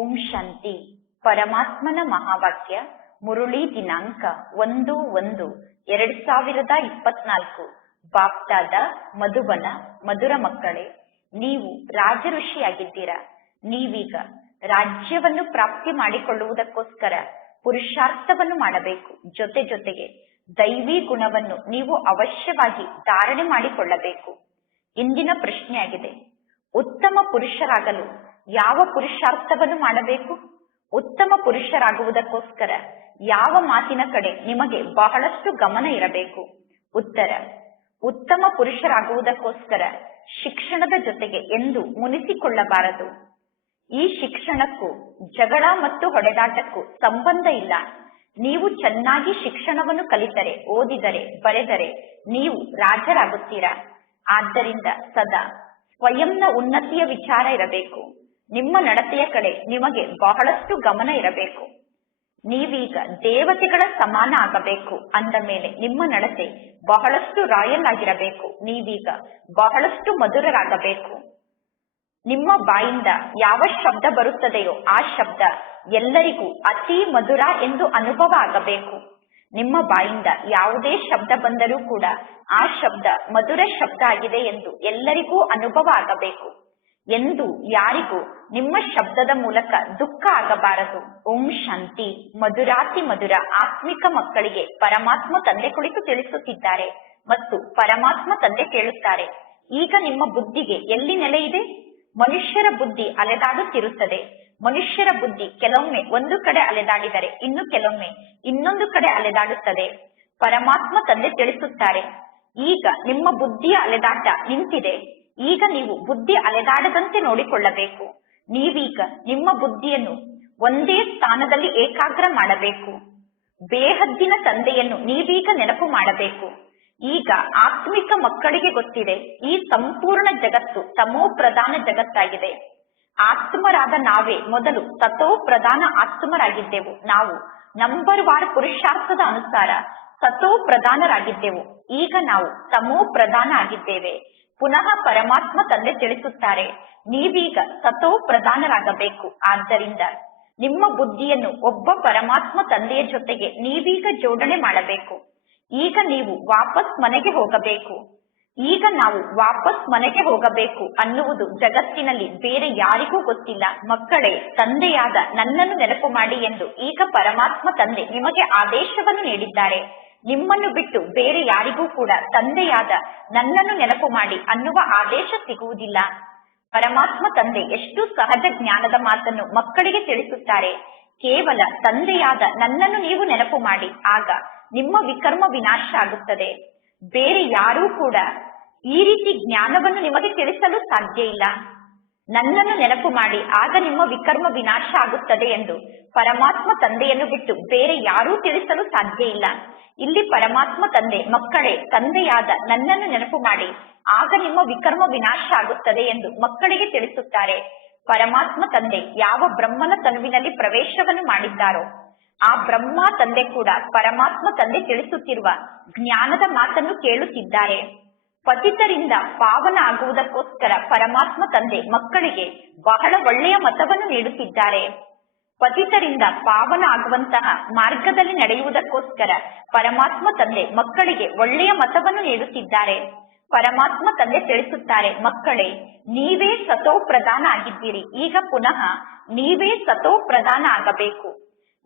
ಓಂ ಶಾಂತಿ. ಪರಮಾತ್ಮನ ಮಹಾವಾಕ್ಯ ಮುರುಳಿ ದಿನಾಂಕ 1/1/2024. ಬಾಪ್ದಾದ ಮಧುಬನ. ಮಧುರ ಮಕ್ಕಳೇ, ನೀವು ರಾಜ ಋಷಿಯಾಗಿದ್ದೀರಾ. ನೀವೀಗ ರಾಜ್ಯವನ್ನು ಪ್ರಾಪ್ತಿ ಮಾಡಿಕೊಳ್ಳುವುದಕ್ಕೋಸ್ಕರ ಪುರುಷಾರ್ಥವನ್ನು ಮಾಡಬೇಕು. ಜೊತೆಗೆ ದೈವಿ ಗುಣವನ್ನು ನೀವು ಅವಶ್ಯವಾಗಿ ಧಾರಣೆ ಮಾಡಿಕೊಳ್ಳಬೇಕು. ಇಂದಿನ ಪ್ರಶ್ನೆಯಾಗಿದೆ, ಉತ್ತಮ ಪುರುಷರಾಗಲು ಯಾವ ಪುರುಷಾರ್ಥವನ್ನು ಮಾಡಬೇಕು? ಉತ್ತಮ ಪುರುಷರಾಗುವುದಕ್ಕೋಸ್ಕರ ಯಾವ ಮಾತಿನ ಕಡೆ ನಿಮಗೆ ಬಹಳಷ್ಟು ಗಮನ ಇರಬೇಕು? ಉತ್ತರ, ಉತ್ತಮ ಪುರುಷರಾಗುವುದಕ್ಕೋಸ್ಕರ ಶಿಕ್ಷಣದ ಜೊತೆಗೆ ಎಂದು ಮುನಿಸಿಕೊಳ್ಳಬಾರದು. ಈ ಶಿಕ್ಷಣಕ್ಕೂ ಜಗಳ ಮತ್ತು ಹೊಡೆದಾಟಕ್ಕೂ ಸಂಬಂಧ ಇಲ್ಲ. ನೀವು ಚೆನ್ನಾಗಿ ಶಿಕ್ಷಣವನ್ನು ಕಲಿತರೆ, ಓದಿದರೆ, ಬರೆದರೆ ನೀವು ರಾಜರಾಗುತ್ತೀರಾ. ಆದ್ದರಿಂದ ಸದಾ ಸ್ವಯಂನ ಉನ್ನತಿಯ ವಿಚಾರ ಇರಬೇಕು. ನಿಮ್ಮ ನಡತೆಯ ಕಡೆ ನಿಮಗೆ ಬಹಳಷ್ಟು ಗಮನ ಇರಬೇಕು. ನೀವೀಗ ದೇವತೆಗಳ ಸಮಾನ ಆಗಬೇಕು ಅಂದ ಮೇಲೆ ನಿಮ್ಮ ನಡತೆ ಬಹಳಷ್ಟು ರಾಯಲ್ ಆಗಿರಬೇಕು. ನೀವೀಗ ಬಹಳಷ್ಟು ಮಧುರರಾಗಬೇಕು. ನಿಮ್ಮ ಬಾಯಿಂದ ಯಾವ ಶಬ್ದ ಬರುತ್ತದೆಯೋ ಆ ಶಬ್ದ ಎಲ್ಲರಿಗೂ ಅತಿ ಮಧುರ ಎಂದು ಅನುಭವ ಆಗಬೇಕು. ನಿಮ್ಮ ಬಾಯಿಂದ ಯಾವುದೇ ಶಬ್ದ ಬಂದರೂ ಕೂಡ ಆ ಶಬ್ದ ಮಧುರ ಶಬ್ದ ಆಗಿದೆ ಎಂದು ಎಲ್ಲರಿಗೂ ಅನುಭವ ಆಗಬೇಕು. ಎಂದು ಯಾರಿಗೂ ನಿಮ್ಮ ಶಬ್ದದ ಮೂಲಕ ದುಃಖ ಆಗಬಾರದು. ಓಂ ಶಾಂತಿ. ಮಧುರಾತಿ ಮಧುರ ಆತ್ಮಿಕ ಮಕ್ಕಳಿಗೆ ಪರಮಾತ್ಮ ತಂದೆ ಕುಳಿತು ತಿಳಿಸುತ್ತಿದ್ದಾರೆ ಮತ್ತು ಪರಮಾತ್ಮ ತಂದೆ ಕೇಳುತ್ತಾರೆ, ಈಗ ನಿಮ್ಮ ಬುದ್ಧಿಗೆ ಎಲ್ಲಿ ನೆಲೆ ಇದೆ? ಮನುಷ್ಯರ ಬುದ್ಧಿ ಅಲೆದಾಡುತ್ತಿರುತ್ತದೆ. ಮನುಷ್ಯರ ಬುದ್ಧಿ ಕೆಲವೊಮ್ಮೆ ಒಂದು ಕಡೆ ಅಲೆದಾಡಿದರೆ ಇನ್ನು ಕೆಲವೊಮ್ಮೆ ಇನ್ನೊಂದು ಕಡೆ ಅಲೆದಾಡುತ್ತದೆ. ಪರಮಾತ್ಮ ತಂದೆ ತಿಳಿಸುತ್ತಾರೆ, ಈಗ ನಿಮ್ಮ ಬುದ್ಧಿಯ ಅಲೆದಾಟ ನಿಂತಿದೆ. ಈಗ ನೀವು ಬುದ್ಧಿ ಅಲೆದಾಡದಂತೆ ನೋಡಿಕೊಳ್ಳಬೇಕು. ನೀವೀಗ ನಿಮ್ಮ ಬುದ್ಧಿಯನ್ನು ಒಂದೇ ಸ್ಥಾನದಲ್ಲಿ ಏಕಾಗ್ರ ಮಾಡಬೇಕು. ಬೇಹದ್ದಿನ ತಂದೆಯನ್ನು ನೀವೀಗ ನೆನಪು ಮಾಡಬೇಕು. ಈಗ ಆತ್ಮಿಕ ಮಕ್ಕಳಿಗೆ ಗೊತ್ತಿದೆ, ಈ ಸಂಪೂರ್ಣ ಜಗತ್ತು ತಮೋ ಪ್ರಧಾನ ಜಗತ್ತಾಗಿದೆ. ಆತ್ಮರಾದ ನಾವೇ ಮೊದಲು ತಥೋ ಪ್ರಧಾನ ಆತ್ಮರಾಗಿದ್ದೆವು. ನಾವು ನಂಬರ್ ವಾರ್ ಪುರುಷಾರ್ಥದ ಅನುಸಾರ ತಥೋ ಪ್ರಧಾನರಾಗಿದ್ದೆವು. ಈಗ ನಾವು ತಮೋ ಪ್ರಧಾನ ಆಗಿದ್ದೇವೆ. ಪುನಃ ಪರಮಾತ್ಮ ತಂದೆ ತಿಳಿಸುತ್ತಾರೆ, ನೀವೀಗ ತಥೋ ಪ್ರಧಾನರಾಗಬೇಕು. ಆದ್ದರಿಂದ ನಿಮ್ಮ ಬುದ್ಧಿಯನ್ನು ಒಬ್ಬ ಪರಮಾತ್ಮ ತಂದೆಯ ಜೊತೆಗೆ ನೀವೀಗ ಜೋಡಣೆ ಮಾಡಬೇಕು. ಈಗ ನೀವು ವಾಪಸ್ ಮನೆಗೆ ಹೋಗಬೇಕು. ಈಗ ನಾವು ವಾಪಸ್ ಮನೆಗೆ ಹೋಗಬೇಕು ಅನ್ನುವುದು ಜಗತ್ತಿನಲ್ಲಿ ಬೇರೆ ಯಾರಿಗೂ ಗೊತ್ತಿಲ್ಲ. ಮಕ್ಕಳೇ, ತಂದೆಯಾದ ನನ್ನನ್ನು ನೆನಪು ಮಾಡಿ ಎಂದು ಈಗ ಪರಮಾತ್ಮ ತಂದೆ ನಿಮಗೆ ಆದೇಶವನ್ನು ನೀಡಿದ್ದಾರೆ. ನಿಮ್ಮನ್ನು ಬಿಟ್ಟು ಬೇರೆ ಯಾರಿಗೂ ಕೂಡ ತಂದೆಯಾದ ನನ್ನನ್ನು ನೆನಪು ಮಾಡಿ ಅನ್ನುವ ಆದೇಶ ಸಿಗುವುದಿಲ್ಲ. ಪರಮಾತ್ಮ ತಂದೆ ಎಷ್ಟು ಸಹಜ ಜ್ಞಾನದ ಮಾತನ್ನು ಮಕ್ಕಳಿಗೆ ತಿಳಿಸುತ್ತಾರೆ. ಕೇವಲ ತಂದೆಯಾದ ನನ್ನನ್ನು ನೀವು ನೆನಪು ಮಾಡಿ, ಆಗ ನಿಮ್ಮ ವಿಕರ್ಮ ವಿನಾಶ ಆಗುತ್ತದೆ. ಬೇರೆ ಯಾರೂ ಕೂಡ ಈ ರೀತಿ ಜ್ಞಾನವನ್ನು ನಿಮಗೆ ತಿಳಿಸಲು ಸಾಧ್ಯ ಇಲ್ಲ. ನನ್ನನ್ನು ನೆನಪು ಮಾಡಿ, ಆಗ ನಿಮ್ಮ ವಿಕರ್ಮ ವಿನಾಶ ಆಗುತ್ತದೆ ಎಂದು ಪರಮಾತ್ಮ ತಂದೆಯನ್ನು ಬಿಟ್ಟು ಬೇರೆ ಯಾರೂ ತಿಳಿಸಲು ಸಾಧ್ಯ ಇಲ್ಲ. ಇಲ್ಲಿ ಪರಮಾತ್ಮ ತಂದೆ, ಮಕ್ಕಳೇ, ತಂದೆಯಾದ ನನ್ನನ್ನು ನೆನಪು ಮಾಡಿ, ಆಗ ನಿಮ್ಮ ವಿಕರ್ಮ ವಿನಾಶ ಆಗುತ್ತದೆ ಎಂದು ಮಕ್ಕಳಿಗೆ ತಿಳಿಸುತ್ತಾರೆ. ಪರಮಾತ್ಮ ತಂದೆ ಯಾವ ಬ್ರಹ್ಮನ ತನುವಿನಲ್ಲಿ ಪ್ರವೇಶವನ್ನು ಮಾಡಿದ್ದಾರೋ ಆ ಬ್ರಹ್ಮ ತಂದೆ ಕೂಡ ಪರಮಾತ್ಮ ತಂದೆ ತಿಳಿಸುತ್ತಿರುವ ಜ್ಞಾನದ ಮಾತನ್ನು ಕೇಳುತ್ತಿದ್ದಾರೆ. ಪತಿತರಿಂದ ಪಾವನ ಆಗುವುದಕ್ಕೋಸ್ಕರ ಪರಮಾತ್ಮ ತಂದೆ ಮಕ್ಕಳಿಗೆ ಬಹಳ ಒಳ್ಳೆಯ ಮತವನ್ನು ನೀಡುತ್ತಿದ್ದಾರೆ. ಪತಿತರಿಂದ ಪಾವನ ಆಗುವಂತಹ ಮಾರ್ಗದಲ್ಲಿ ನಡೆಯುವುದಕ್ಕೋಸ್ಕರ ಪರಮಾತ್ಮ ತಂದೆ ಮಕ್ಕಳಿಗೆ ಒಳ್ಳೆಯ ಮತವನ್ನು ನೀಡುತ್ತಿದ್ದಾರೆ. ಪರಮಾತ್ಮ ತಂದೆ ತಿಳಿಸುತ್ತಾರೆ, ಮಕ್ಕಳೇ, ನೀವೇ ಸತೋ ಪ್ರಧಾನ ಆಗಿದ್ದೀರಿ. ಈಗ ಪುನಃ ನೀವೇ ಸತೋ ಪ್ರಧಾನ ಆಗಬೇಕು.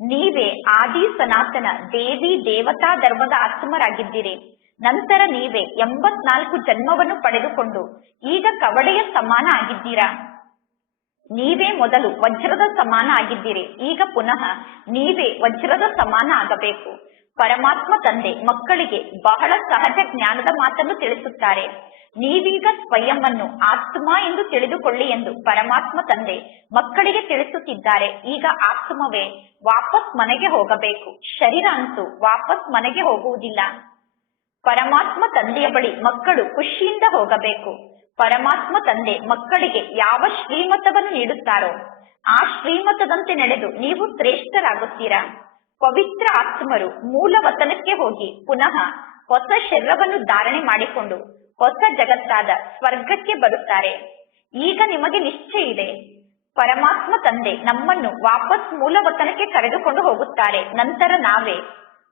ನೀವೇ ಆದಿ ಸನಾತನ ದೇವಿ ದೇವತಾ ಧರ್ಮದ ಆತ್ಮರಾಗಿದ್ದೀರಿ. ನಂತರ ನೀವೇ 84 ಜನ್ಮವನ್ನು ಪಡೆದುಕೊಂಡು ಈಗ ಕವಡೆಯ ಸಮಾನ ಆಗಿದ್ದೀರಾ. ನೀವೇ ಮೊದಲು ವಜ್ರದ ಸಮಾನ ಆಗಿದ್ದೀರಿ. ಈಗ ಪುನಃ ನೀವೇ ವಜ್ರದ ಸಮಾನ ಆಗಬೇಕು. ಪರಮಾತ್ಮ ತಂದೆ ಮಕ್ಕಳಿಗೆ ಬಹಳ ಸಹಜ ಜ್ಞಾನದ ಮಾತನ್ನು ತಿಳಿಸುತ್ತಾರೆ. ನೀವೀಗ ಸ್ವಯಂವನ್ನು ಆತ್ಮ ಎಂದು ತಿಳಿದುಕೊಳ್ಳಿ ಎಂದು ಪರಮಾತ್ಮ ತಂದೆ ಮಕ್ಕಳಿಗೆ ತಿಳಿಸುತ್ತಿದ್ದಾರೆ. ಈಗ ಆತ್ಮವೇ ವಾಪಸ್ ಮನೆಗೆ ಹೋಗಬೇಕು. ಶರೀರ ಅಂತೂ ವಾಪಸ್ ಮನೆಗೆ ಹೋಗುವುದಿಲ್ಲ. ಪರಮಾತ್ಮ ತಂದೆಯ ಬಳಿ ಮಕ್ಕಳು ಖುಷಿಯಿಂದ ಹೋಗಬೇಕು. ಪರಮಾತ್ಮ ತಂದೆ ಮಕ್ಕಳಿಗೆ ಯಾವ ಶ್ರೀಮತವನ್ನು ನೀಡುತ್ತಾರೋ ಆ ಶ್ರೀಮತದಂತೆ ನಡೆದು ನೀವು ಶ್ರೇಷ್ಠರಾಗುತ್ತೀರಾ. ಪವಿತ್ರ ಆತ್ಮರು ಮೂಲ ವತನಕ್ಕೆ ಹೋಗಿ ಪುನಃ ಹೊಸ ಶರೀರವನ್ನು ಧಾರಣೆ ಮಾಡಿಕೊಂಡು ಹೊಸ ಜಗತ್ತಾದ ಸ್ವರ್ಗಕ್ಕೆ ಬರುತ್ತಾರೆ. ಈಗ ನಿಮಗೆ ನಿಶ್ಚಯ ಇದೆ, ಪರಮಾತ್ಮ ತಂದೆ ನಮ್ಮನ್ನು ವಾಪಸ್ ಮೂಲವತನಕ್ಕೆ ಕರೆದುಕೊಂಡು ಹೋಗುತ್ತಾರೆ. ನಂತರ ನಾವೇ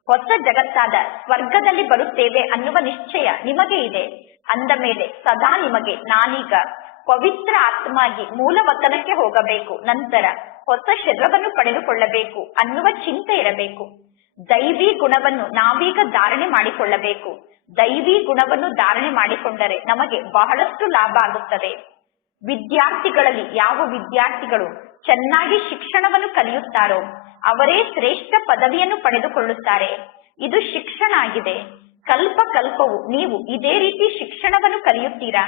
ಹೊಸ ಜಗತ್ತಾದ ಸ್ವರ್ಗದಲ್ಲಿ ಬರುತ್ತೇವೆ ಅನ್ನುವ ನಿಶ್ಚಯ ನಿಮಗೆ ಇದೆ. ಅಂದ ಮೇಲೆ ಸದಾ ನಿಮಗೆ ನಾನೀಗ ಪವಿತ್ರ ಆತ್ಮಾಗಿ ಮೂಲವತನಕ್ಕೆ ಹೋಗಬೇಕು, ನಂತರ ಹೊಸ ಶರೀರವನ್ನು ಪಡೆದುಕೊಳ್ಳಬೇಕು ಅನ್ನುವ ಚಿಂತೆ ಇರಬೇಕು. ದೈವಿ ಗುಣವನ್ನು ನಾವೀಗ ಧಾರಣೆ ಮಾಡಿಕೊಳ್ಳಬೇಕು. ದೈವಿ ಗುಣವನ್ನು ಧಾರಣೆ ಮಾಡಿಕೊಂಡರೆ ನಮಗೆ ಬಹಳಷ್ಟು ಲಾಭ ಆಗುತ್ತದೆ. ವಿದ್ಯಾರ್ಥಿಗಳಲ್ಲಿ ಯಾವ ವಿದ್ಯಾರ್ಥಿಗಳು ಚೆನ್ನಾಗಿ ಶಿಕ್ಷಣವನ್ನು ಕಲಿಯುತ್ತಾರೋ ಅವರೇ ಶ್ರೇಷ್ಠ ಪದವಿಯನ್ನು ಪಡೆದುಕೊಳ್ಳುತ್ತಾರೆ. ಇದು ಶಿಕ್ಷಣ ಆಗಿದೆ. ಕಲ್ಪ ಕಲ್ಪವು ನೀವು ಇದೇ ರೀತಿ ಶಿಕ್ಷಣವನ್ನು ಕಲಿಯುತ್ತೀರಾ?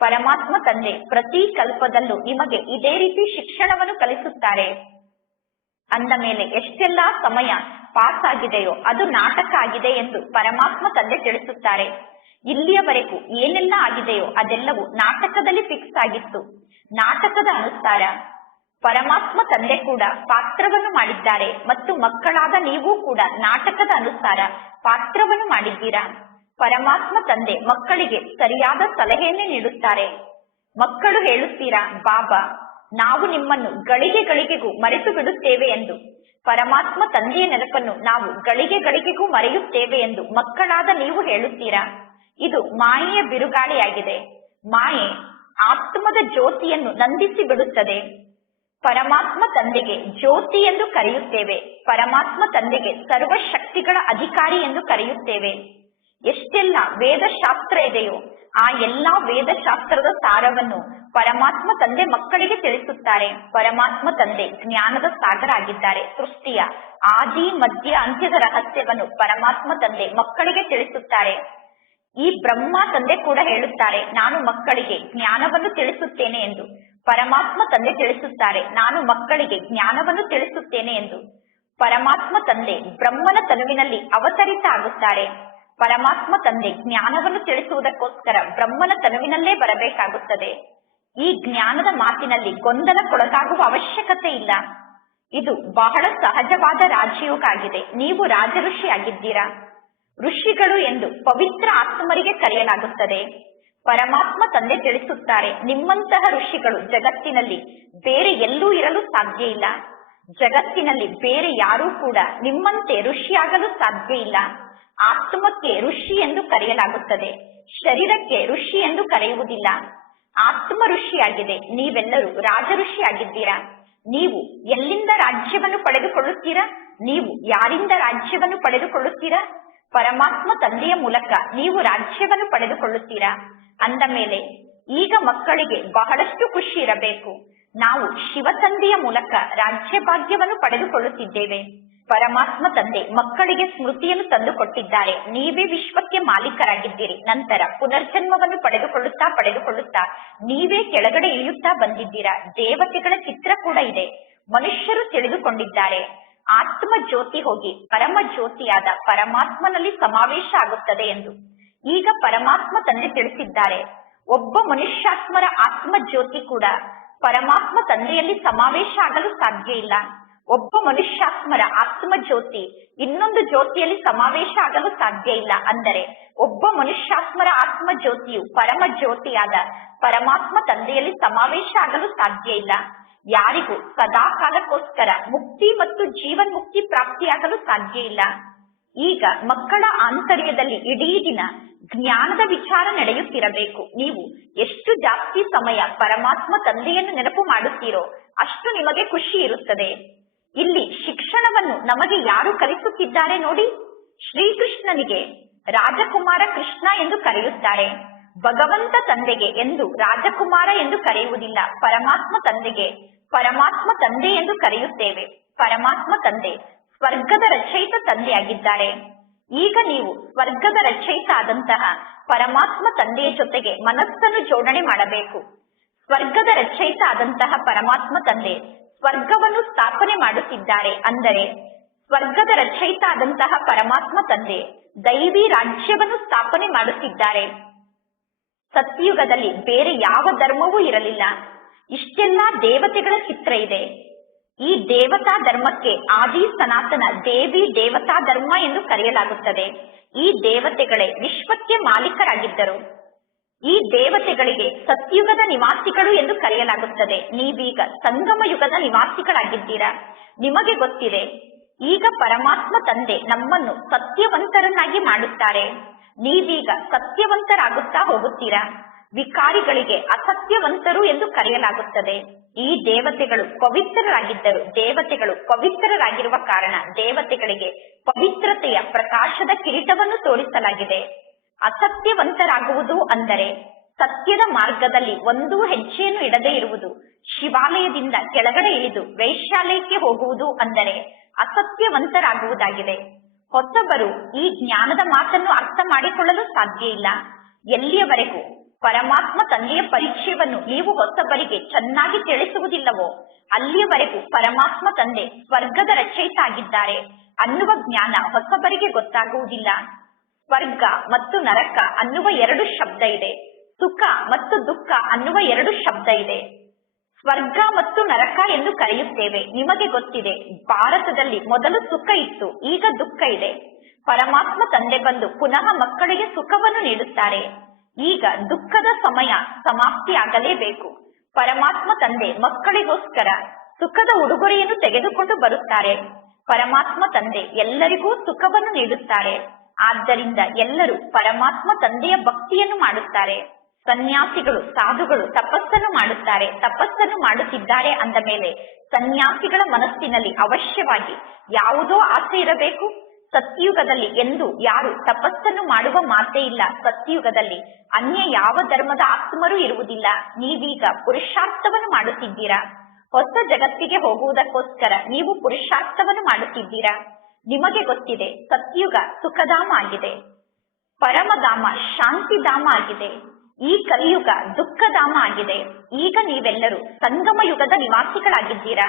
ಪರಮಾತ್ಮ ತಂದೆ ಪ್ರತಿ ಕಲ್ಪದಲ್ಲೂ ನಿಮಗೆ ಇದೇ ರೀತಿ ಶಿಕ್ಷಣವನ್ನು ಕಲಿಸುತ್ತಾರೆ. ಅಂದ ಮೇಲೆ ಎಷ್ಟೆಲ್ಲಾ ಸಮಯ ಪಾಸ್ ಆಗಿದೆಯೋ ಅದು ನಾಟಕ ಆಗಿದೆ ಎಂದು ಪರಮಾತ್ಮ ತಂದೆ ತಿಳಿಸುತ್ತಾರೆ. ಇಲ್ಲಿಯವರೆಗೂ ಏನೆಲ್ಲ ಆಗಿದೆಯೋ ಅದೆಲ್ಲವೂ ನಾಟಕದಲ್ಲಿ ಫಿಕ್ಸ್ ಆಗಿತ್ತು. ನಾಟಕದ ಅನುಸಾರ ಪರಮಾತ್ಮ ತಂದೆ ಕೂಡ ಪಾತ್ರವನ್ನು ಮಾಡಿದ್ದಾರೆ ಮತ್ತು ಮಕ್ಕಳಾದ ನೀವು ಕೂಡ ನಾಟಕದ ಅನುಸಾರ ಪಾತ್ರವನ್ನು ಮಾಡಿದ್ದೀರಾ. ಪರಮಾತ್ಮ ತಂದೆ ಮಕ್ಕಳಿಗೆ ಸರಿಯಾದ ಸಲಹೆಯನ್ನೇ ನೀಡುತ್ತಾರೆ. ಮಕ್ಕಳು ಹೇಳುತ್ತೀರಾ, ಬಾಬಾ ನಾವು ನಿಮ್ಮನ್ನು ಗಳಿಗೆ ಗಳಿಗೆಗೂ ಮರೆತು ಬಿಡುತ್ತೇವೆ ಎಂದು. ಪರಮಾತ್ಮ ತಂದೆಯ ನೆನಪನ್ನು ನಾವು ಗಳಿಗೆ ಗಳಿಗೆಗೂ ಮರೆಯುತ್ತೇವೆ ಎಂದು ಮಕ್ಕಳಾದ ನೀವು ಹೇಳುತ್ತೀರಾ. ಇದು ಮಾಯೆಯ ಬಿರುಗಾಳಿಯಾಗಿದೆ. ಮಾಯೆ ಆತ್ಮದ ಜ್ಯೋತಿಯನ್ನು ನಂದಿಸಿ ಬಿಡುತ್ತದೆ. ಪರಮಾತ್ಮ ತಂದೆಗೆ ಜ್ಯೋತಿ ಎಂದು ಕರೆಯುತ್ತೇವೆ. ಪರಮಾತ್ಮ ತಂದೆಗೆ ಸರ್ವಶಕ್ತಿಗಳ ಅಧಿಕಾರಿ ಎಂದು ಕರೆಯುತ್ತೇವೆ. ಎಷ್ಟೆಲ್ಲ ವೇದಶಾಸ್ತ್ರ ಇದೆಯೋ ಆ ಎಲ್ಲಾ ವೇದಶಾಸ್ತ್ರದ ಸಾರವನ್ನು ಪರಮಾತ್ಮ ತಂದೆ ಮಕ್ಕಳಿಗೆ ತಿಳಿಸುತ್ತಾರೆ. ಪರಮಾತ್ಮ ತಂದೆ ಜ್ಞಾನದ ಸಾಗರ ಆಗಿದ್ದಾರೆ. ಸೃಷ್ಟಿಯ ಆದಿ ಮಧ್ಯ ಅಂತ್ಯದ ರಹಸ್ಯವನ್ನು ಪರಮಾತ್ಮ ತಂದೆ ಮಕ್ಕಳಿಗೆ ತಿಳಿಸುತ್ತಾರೆ. ಈ ಬ್ರಹ್ಮ ತಂದೆ ಕೂಡ ಹೇಳುತ್ತಾರೆ, ನಾನು ಮಕ್ಕಳಿಗೆ ಜ್ಞಾನವನ್ನು ತಿಳಿಸುತ್ತೇನೆ ಎಂದು. ಪರಮಾತ್ಮ ತಂದೆ ತಿಳಿಸುತ್ತಾರೆ, ನಾನು ಮಕ್ಕಳಿಗೆ ಜ್ಞಾನವನ್ನು ತಿಳಿಸುತ್ತೇನೆ ಎಂದು. ಪರಮಾತ್ಮ ತಂದೆ ಬ್ರಹ್ಮನ ತನುವಿನಲ್ಲಿ ಅವತರಿತ ಆಗುತ್ತಾರೆ. ಪರಮಾತ್ಮ ತಂದೆ ಜ್ಞಾನವನ್ನು ತಿಳಿಸುವುದಕ್ಕೋಸ್ಕರ ಬ್ರಹ್ಮನ ತನುವಿನಲ್ಲೇ ಬರಬೇಕಾಗುತ್ತದೆ. ಈ ಜ್ಞಾನದ ಮಾತಿನಲ್ಲಿ ಗೊಂದಲಕ್ಕೊಳಗಾಗುವ ಅವಶ್ಯಕತೆ ಇಲ್ಲ. ಇದು ಬಹಳ ಸಹಜವಾದ ರಾಜಯೋಗ ಆಗಿದೆ. ನೀವು ರಾಜಋಷಿ ಆಗಿದ್ದೀರಾ. ಋಷಿಗಳು ಎಂದು ಪವಿತ್ರ ಆತ್ಮರಿಗೆ ಕರೆಯಲಾಗುತ್ತದೆ. ಪರಮಾತ್ಮ ತಂದೆ ತಿಳಿಸುತ್ತಾರೆ, ನಿಮ್ಮಂತಹ ಋಷಿಗಳು ಜಗತ್ತಿನಲ್ಲಿ ಬೇರೆ ಎಲ್ಲೂ ಇರಲು ಸಾಧ್ಯ ಇಲ್ಲ. ಜಗತ್ತಿನಲ್ಲಿ ಬೇರೆ ಯಾರೂ ಕೂಡ ನಿಮ್ಮಂತೆ ಋಷಿಯಾಗಲು ಸಾಧ್ಯ ಇಲ್ಲ. ಆತ್ಮಕ್ಕೆ ಋಷಿ ಎಂದು ಕರೆಯಲಾಗುತ್ತದೆ, ಶರೀರಕ್ಕೆ ಋಷಿ ಎಂದು ಕರೆಯುವುದಿಲ್ಲ. ಆತ್ಮ ಋಷಿಯಾಗಿದೆ. ನೀವೆಲ್ಲರೂ ರಾಜ ಋಷಿ ಆಗಿದ್ದೀರಾ. ನೀವು ಎಲ್ಲಿಂದ ರಾಜ್ಯವನ್ನು ಪಡೆದುಕೊಳ್ಳುತ್ತೀರಾ? ನೀವು ಯಾರಿಂದ ರಾಜ್ಯವನ್ನು ಪಡೆದುಕೊಳ್ಳುತ್ತೀರಾ? ಪರಮಾತ್ಮ ತಂದೆಯ ಮೂಲಕ ನೀವು ರಾಜ್ಯವನ್ನು ಪಡೆದುಕೊಳ್ಳುತ್ತೀರಾ. ಅಂದ ಮೇಲೆ ಈಗ ಮಕ್ಕಳಿಗೆ ಬಹಳಷ್ಟು ಖುಷಿ ಇರಬೇಕು. ನಾವು ಶಿವ ತಂದೆಯ ಮೂಲಕ ರಾಜ್ಯ ಭಾಗ್ಯವನ್ನು ಪಡೆದುಕೊಳ್ಳುತ್ತಿದ್ದೇವೆ. ಪರಮಾತ್ಮ ತಂದೆ ಮಕ್ಕಳಿಗೆ ಸ್ಮೃತಿಯನ್ನು ತಂದು ಕೊಟ್ಟಿದ್ದಾರೆ. ನೀವೇ ವಿಶ್ವಕ್ಕೆ ಮಾಲೀಕರಾಗಿದ್ದೀರಿ. ನಂತರ ಪುನರ್ಜನ್ಮವನ್ನು ಪಡೆದುಕೊಳ್ಳುತ್ತಾ ನೀವೇ ಕೆಳಗಡೆ ಇಳಿಯುತ್ತಾ ಬಂದಿದ್ದೀರಾ. ದೇವತೆಗಳ ಚಿತ್ರ ಕೂಡ ಇದೆ. ಮನುಷ್ಯರು ತಿಳಿದುಕೊಂಡಿದ್ದಾರೆ, ಆತ್ಮ ಜ್ಯೋತಿ ಹೋಗಿ ಪರಮ ಜ್ಯೋತಿಯಾದ ಪರಮಾತ್ಮನಲ್ಲಿ ಸಮಾವೇಶ ಆಗುತ್ತದೆ ಎಂದು. ಈಗ ಪರಮಾತ್ಮ ತಂದೆ ತಿಳಿಸಿದ್ದಾರೆ, ಒಬ್ಬ ಮನುಷ್ಯಾತ್ಮರ ಆತ್ಮ ಜ್ಯೋತಿ ಕೂಡ ಪರಮಾತ್ಮ ತಂದೆಯಲ್ಲಿ ಸಮಾವೇಶ ಆಗಲು ಸಾಧ್ಯ ಇಲ್ಲ. ಒಬ್ಬ ಮನುಷ್ಯಾತ್ಮರ ಆತ್ಮ ಜ್ಯೋತಿ ಇನ್ನೊಂದು ಜ್ಯೋತಿಯಲ್ಲಿ ಸಮಾವೇಶ ಆಗಲು ಸಾಧ್ಯ ಇಲ್ಲ. ಅಂದರೆ ಒಬ್ಬ ಮನುಷ್ಯಾತ್ಮರ ಆತ್ಮ ಜ್ಯೋತಿಯು ಪರಮ ಜ್ಯೋತಿಯಾದ ಪರಮಾತ್ಮ ತಂದೆಯಲ್ಲಿ ಸಮಾವೇಶ ಆಗಲು ಸಾಧ್ಯ ಇಲ್ಲ. ಯಾರಿಗೂ ಸದಾ ಕಾಲಕ್ಕೋಸ್ಕರ ಮುಕ್ತಿ ಮತ್ತು ಜೀವನ್ ಮುಕ್ತಿ ಪ್ರಾಪ್ತಿಯಾಗಲು ಸಾಧ್ಯ ಇಲ್ಲ. ಈಗ ಮಕ್ಕಳ ಆಂತರ್ಯದಲ್ಲಿ ಇಡೀ ದಿನ ಜ್ಞಾನದ ವಿಚಾರ ನಡೆಯುತ್ತಿರಬೇಕು. ನೀವು ಎಷ್ಟು ಜಾಸ್ತಿ ಸಮಯ ಪರಮಾತ್ಮ ತಂದೆಯನ್ನು ನೆನಪು ಮಾಡುತ್ತೀರೋ ಅಷ್ಟು ನಿಮಗೆ ಖುಷಿ ಇರುತ್ತದೆ. ಇಲ್ಲಿ ಶಿಕ್ಷಣವನ್ನು ನಮಗೆ ಯಾರು ಕಲಿಸುತ್ತಿದ್ದಾರೆ ನೋಡಿ. ಶ್ರೀಕೃಷ್ಣನಿಗೆ ರಾಜಕುಮಾರ ಕೃಷ್ಣ ಎಂದು ಕರೆಯುತ್ತಾರೆ. ಭಗವಂತ ತಂದೆಗೆ ಎಂದು ರಾಜಕುಮಾರ ಎಂದು ಕರೆಯುವುದಿಲ್ಲ. ಪರಮಾತ್ಮ ತಂದೆಗೆ ಪರಮಾತ್ಮ ತಂದೆ ಎಂದು ಕರೆಯುತ್ತೇವೆ. ಪರಮಾತ್ಮ ತಂದೆ ಸ್ವರ್ಗದ ರಚಯಿತ ತಂದೆಯಾಗಿದ್ದಾರೆ. ಈಗ ನೀವು ಸ್ವರ್ಗದ ರಚಯಿತ ಆದಂತಹ ಪರಮಾತ್ಮ ತಂದೆಯ ಜೊತೆಗೆ ಮನಸ್ಸನ್ನು ಜೋಡಣೆ ಮಾಡಬೇಕು. ಸ್ವರ್ಗದ ರಚಯಿತ ಆದಂತಹ ಪರಮಾತ್ಮ ತಂದೆ ಸ್ವರ್ಗವನ್ನು ಸ್ಥಾಪನೆ ಮಾಡುತ್ತಿದ್ದಾರೆ. ಅಂದರೆ ಸ್ವರ್ಗದ ರಚಯಿತ ಆದಂತಹ ಪರಮಾತ್ಮ ತಂದೆ ದೈವಿ ರಾಜ್ಯವನ್ನು ಸ್ಥಾಪನೆ ಮಾಡುತ್ತಿದ್ದಾರೆ. ಸತ್ಯಯುಗದಲ್ಲಿ ಬೇರೆ ಯಾವ ಧರ್ಮವೂ ಇರಲಿಲ್ಲ. ಇಷ್ಟೆಲ್ಲಾ ದೇವತೆಗಳ ಚಿತ್ರ ಇದೆ. ಈ ದೇವತಾ ಧರ್ಮಕ್ಕೆ ಆದಿ ಸನಾತನ ದೇವಿ ದೇವತಾ ಧರ್ಮ ಎಂದು ಕರೆಯಲಾಗುತ್ತದೆ. ಈ ದೇವತೆಗಳೇ ವಿಶ್ವಕ್ಕೆ ಮಾಲೀಕರಾಗಿದ್ದರು. ಈ ದೇವತೆಗಳಿಗೆ ಸತ್ಯುಗದ ನಿವಾಸಿಗಳು ಎಂದು ಕರೆಯಲಾಗುತ್ತದೆ. ನೀವೀಗ ಸಂಗಮ ಯುಗದ ನಿವಾಸಿಗಳಾಗಿದ್ದೀರಾ. ನಿಮಗೆ ಗೊತ್ತಿದೆ, ಈಗ ಪರಮಾತ್ಮ ತಂದೆ ನಮ್ಮನ್ನು ಸತ್ಯವಂತರನ್ನಾಗಿ ಮಾಡುತ್ತಾರೆ. ನೀವೀಗ ಸತ್ಯವಂತರಾಗುತ್ತಾ ಹೋಗುತ್ತೀರಾ. ವಿಕಾರಿಗಳಿಗೆ ಅಸತ್ಯವಂತರು ಎಂದು ಕರೆಯಲಾಗುತ್ತದೆ. ಈ ದೇವತೆಗಳು ಪವಿತ್ರರಾಗಿದ್ದರು. ದೇವತೆಗಳು ಪವಿತ್ರರಾಗಿರುವ ಕಾರಣ ದೇವತೆಗಳಿಗೆ ಪವಿತ್ರತೆಯ ಪ್ರಕಾಶದ ಕಿರೀಟವನ್ನು ತೋರಿಸಲಾಗಿದೆ. ಅಸತ್ಯವಂತರಾಗುವುದು ಅಂದರೆ ಸತ್ಯದ ಮಾರ್ಗದಲ್ಲಿ ಒಂದೂ ಹೆಜ್ಜೆಯನ್ನು ಇಡದೇ ಇರುವುದು. ಶಿವಾಲಯದಿಂದ ಕೆಳಗಡೆ ಇಳಿದು ವೈಶ್ಯಾಲಯಕ್ಕೆ ಹೋಗುವುದು ಅಂದರೆ ಅಸತ್ಯವಂತರಾಗುವುದಾಗಿದೆ. ಹೊಸಬರು ಈ ಜ್ಞಾನದ ಮಾತನ್ನು ಅರ್ಥ ಮಾಡಿಕೊಳ್ಳಲು ಸಾಧ್ಯ ಇಲ್ಲ. ಎಲ್ಲಿಯವರೆಗೂ ಪರಮಾತ್ಮ ತಂದೆಯ ಪರಿಚಯವನ್ನು ನೀವು ಹೊಸಬರಿಗೆ ಚೆನ್ನಾಗಿ ತಿಳಿಸುವುದಿಲ್ಲವೋ ಅಲ್ಲಿಯವರೆಗೂ ಪರಮಾತ್ಮ ತಂದೆ ಸ್ವರ್ಗದ ರಚಯಿತ ಆಗಿದ್ದಾರೆ ಅನ್ನುವ ಜ್ಞಾನ ಹೊಸಬರಿಗೆ ಗೊತ್ತಾಗುವುದಿಲ್ಲ. ಸ್ವರ್ಗ ಮತ್ತು ನರಕ ಅನ್ನುವ ಎರಡು ಶಬ್ದ ಇದೆ. ಸುಖ ಮತ್ತು ದುಃಖ ಅನ್ನುವ ಎರಡು ಶಬ್ದ ಇದೆ. ಸ್ವರ್ಗ ಮತ್ತು ನರಕ ಎಂದು ಕರೆಯುತ್ತೇವೆ. ನಿಮಗೆ ಗೊತ್ತಿದೆ, ಭಾರತದಲ್ಲಿ ಮೊದಲು ಸುಖ ಇತ್ತು, ಈಗ ದುಃಖ ಇದೆ. ಪರಮಾತ್ಮ ತಂದೆ ಬಂದು ಪುನಃ ಮಕ್ಕಳಿಗೆ ಸುಖವನ್ನು ನೀಡುತ್ತಾರೆ. ಈಗ ದುಃಖದ ಸಮಯ ಸಮಾಪ್ತಿಯಾಗಲೇಬೇಕು. ಪರಮಾತ್ಮ ತಂದೆ ಮಕ್ಕಳಿಗೋಸ್ಕರ ಸುಖದ ಉಡುಗೊರೆಯನ್ನು ತೆಗೆದುಕೊಂಡು ಬರುತ್ತಾರೆ. ಪರಮಾತ್ಮ ತಂದೆ ಎಲ್ಲರಿಗೂ ಸುಖವನ್ನು ನೀಡುತ್ತಾರೆ. ಆದ್ದರಿಂದ ಎಲ್ಲರೂ ಪರಮಾತ್ಮ ತಂದೆಯ ಭಕ್ತಿಯನ್ನು ಮಾಡುತ್ತಾರೆ. ಸನ್ಯಾಸಿಗಳು, ಸಾಧುಗಳು ತಪಸ್ಸನ್ನು ಮಾಡುತ್ತಾರೆ. ತಪಸ್ಸನ್ನು ಮಾಡುತ್ತಿದ್ದಾರೆ ಅಂದ ಮೇಲೆ ಸನ್ಯಾಸಿಗಳ ಮನಸ್ಸಿನಲ್ಲಿ ಅವಶ್ಯವಾಗಿ ಯಾವುದೋ ಆಸೆ ಇರಬೇಕು. ಸತ್ಯುಗದಲ್ಲಿ ಎಂದು ಯಾರು ತಪಸ್ಸನ್ನು ಮಾಡುವ ಮಾತೇ ಇಲ್ಲ. ಸತ್ಯುಗದಲ್ಲಿ ಅನ್ಯ ಯಾವ ಧರ್ಮದ ಆತ್ಮರೂ ಇರುವುದಿಲ್ಲ. ನೀವೀಗ ಪುರುಷಾರ್ಥವನ್ನು ಮಾಡುತ್ತಿದ್ದೀರಾ. ಹೊಸ ಜಗತ್ತಿಗೆ ಹೋಗುವುದಕ್ಕೋಸ್ಕರ ನೀವು ಪುರುಷಾರ್ಥವನ್ನು ಮಾಡುತ್ತಿದ್ದೀರಾ. ನಿಮಗೆ ಗೊತ್ತಿದೆ, ಸತ್ಯುಗ ಸುಖಧಾಮ ಆಗಿದೆ, ಪರಮಧಾಮ ಶಾಂತಿಧಾಮ ಆಗಿದೆ. ಈ ಕಲಿಯುಗ ದುಃಖಧಾಮ ಆಗಿದೆ. ಈಗ ನೀವೆಲ್ಲರೂ ಸಂಗಮ ಯುಗದ ನಿವಾಸಿಗಳಾಗಿದ್ದೀರಾ.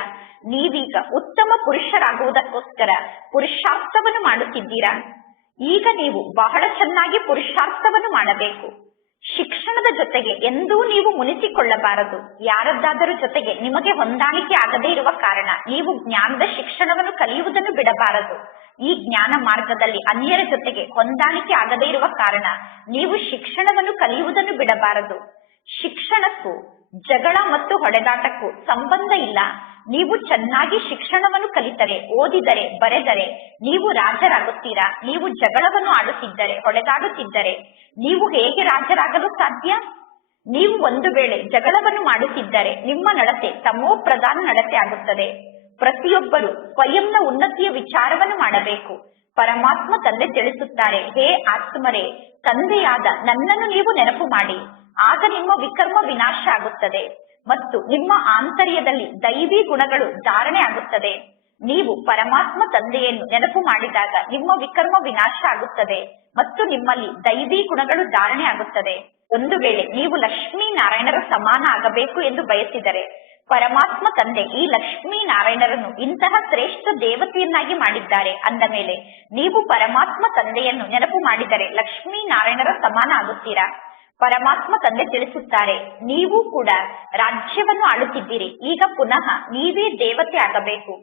ನೀವೀಗ ಉತ್ತಮ ಪುರುಷರಾಗುವುದಕ್ಕೋಸ್ಕರ ಪುರುಷಾರ್ಥವನ್ನು ಮಾಡುತ್ತಿದ್ದೀರಾ. ಈಗ ನೀವು ಬಹಳ ಚೆನ್ನಾಗಿ ಪುರುಷಾರ್ಥವನ್ನು ಮಾಡಬೇಕು. ಶಿಕ್ಷಣದ ಜೊತೆಗೆ ಎಂದೂ ನೀವು ಮುನಿಸಿಕೊಳ್ಳಬಾರದು. ಯಾರದ್ದಾದರೂ ಜೊತೆಗೆ ನಿಮಗೆ ಹೊಂದಾಣಿಕೆ ಆಗದೇ ಇರುವ ಕಾರಣ ನೀವು ಜ್ಞಾನದ ಶಿಕ್ಷಣವನ್ನು ಕಲಿಯುವುದನ್ನು ಬಿಡಬಾರದು. ಈ ಜ್ಞಾನ ಮಾರ್ಗದಲ್ಲಿ ಅನ್ಯರ ಜೊತೆಗೆ ಹೊಂದಾಣಿಕೆ ಆಗದೇ ಇರುವ ಕಾರಣ ನೀವು ಶಿಕ್ಷಣವನ್ನು ಕಲಿಯುವುದನ್ನು ಬಿಡಬಾರದು. ಶಿಕ್ಷಣಕ್ಕೂ ಜಗಳ ಮತ್ತು ಹೊಡೆದಾಟಕ್ಕೂ ಸಂಬಂಧ ಇಲ್ಲ. ನೀವು ಚೆನ್ನಾಗಿ ಶಿಕ್ಷಣವನ್ನು ಕಲಿತರೆ, ಓದಿದರೆ, ಬರೆದರೆ ನೀವು ರಾಜರಾಗುತ್ತೀರಾ. ನೀವು ಜಗಳವನ್ನು ಆಡುತ್ತಿದ್ದರೆ, ಹೊಡೆದಾಡುತ್ತಿದ್ದರೆ ನೀವು ಹೇಗೆ ರಾಜರಾಗಲು ಸಾಧ್ಯ? ನೀವು ಒಂದು ವೇಳೆ ಜಗಳವನ್ನು ಮಾಡುತ್ತಿದ್ದರೆ ನಿಮ್ಮ ನಡತೆ ತಮೋ ಪ್ರಧಾನ ನಡತೆ ಆಗುತ್ತದೆ. ಪ್ರತಿಯೊಬ್ಬರು ಸ್ವಯಂನ ಉನ್ನತಿಯ ವಿಚಾರವನ್ನು ಮಾಡಬೇಕು. ಪರಮಾತ್ಮ ತಂದೆ ತಿಳಿಸುತ್ತಾರೆ, ಹೇ ಆತ್ಮರೇ, ತಂದೆಯಾದ ನನ್ನನ್ನು ನೀವು ನೆನಪು ಮಾಡಿ, ಆಗ ನಿಮ್ಮ ವಿಕರ್ಮ ವಿನಾಶ ಆಗುತ್ತದೆ ಮತ್ತು ನಿಮ್ಮ ಆಂತರ್ಯದಲ್ಲಿ ದೈವಿ ಗುಣಗಳು ಧಾರಣೆ ಆಗುತ್ತದೆ. ನೀವು ಪರಮಾತ್ಮ ತಂದೆಯನ್ನು ನೆನಪು ಮಾಡಿದಾಗ ನಿಮ್ಮ ವಿಕರ್ಮ ವಿನಾಶ ಆಗುತ್ತದೆ ಮತ್ತು ನಿಮ್ಮಲ್ಲಿ ದೈವಿ ಗುಣಗಳು ಧಾರಣೆ ಆಗುತ್ತದೆ. ಒಂದು ವೇಳೆ ನೀವು ಲಕ್ಷ್ಮೀ ನಾರಾಯಣರ ಸಮಾನ ಆಗಬೇಕು ಎಂದು ಬಯಸಿದರೆ ಪರಮಾತ್ಮ ತಂದೆ ಈ ಲಕ್ಷ್ಮೀ ನಾರಾಯಣರನ್ನು ಇಂತಹ ಶ್ರೇಷ್ಠ ದೇವತೆಯನ್ನಾಗಿ ಮಾಡಿದ್ದಾರೆ ಅಂದ ಮೇಲೆ ನೀವು ಪರಮಾತ್ಮ ತಂದೆಯನ್ನು ನೆನಪು ಮಾಡಿದರೆ ಲಕ್ಷ್ಮೀ ನಾರಾಯಣರ ಸಮಾನ ಆಗುತ್ತೀರಾ. ಪರಮಾತ್ಮ ತಂದೆ ತಿಳಿಸುತ್ತಾರೆ, ನೀವು ಕೂಡ ರಾಜ್ಯವನ್ನು ಆಳುತ್ತಿದ್ದೀರಿ. ಈಗ ಪುನಃ ನೀವೇ ದೇವತೆ ಆಗಬೇಕು.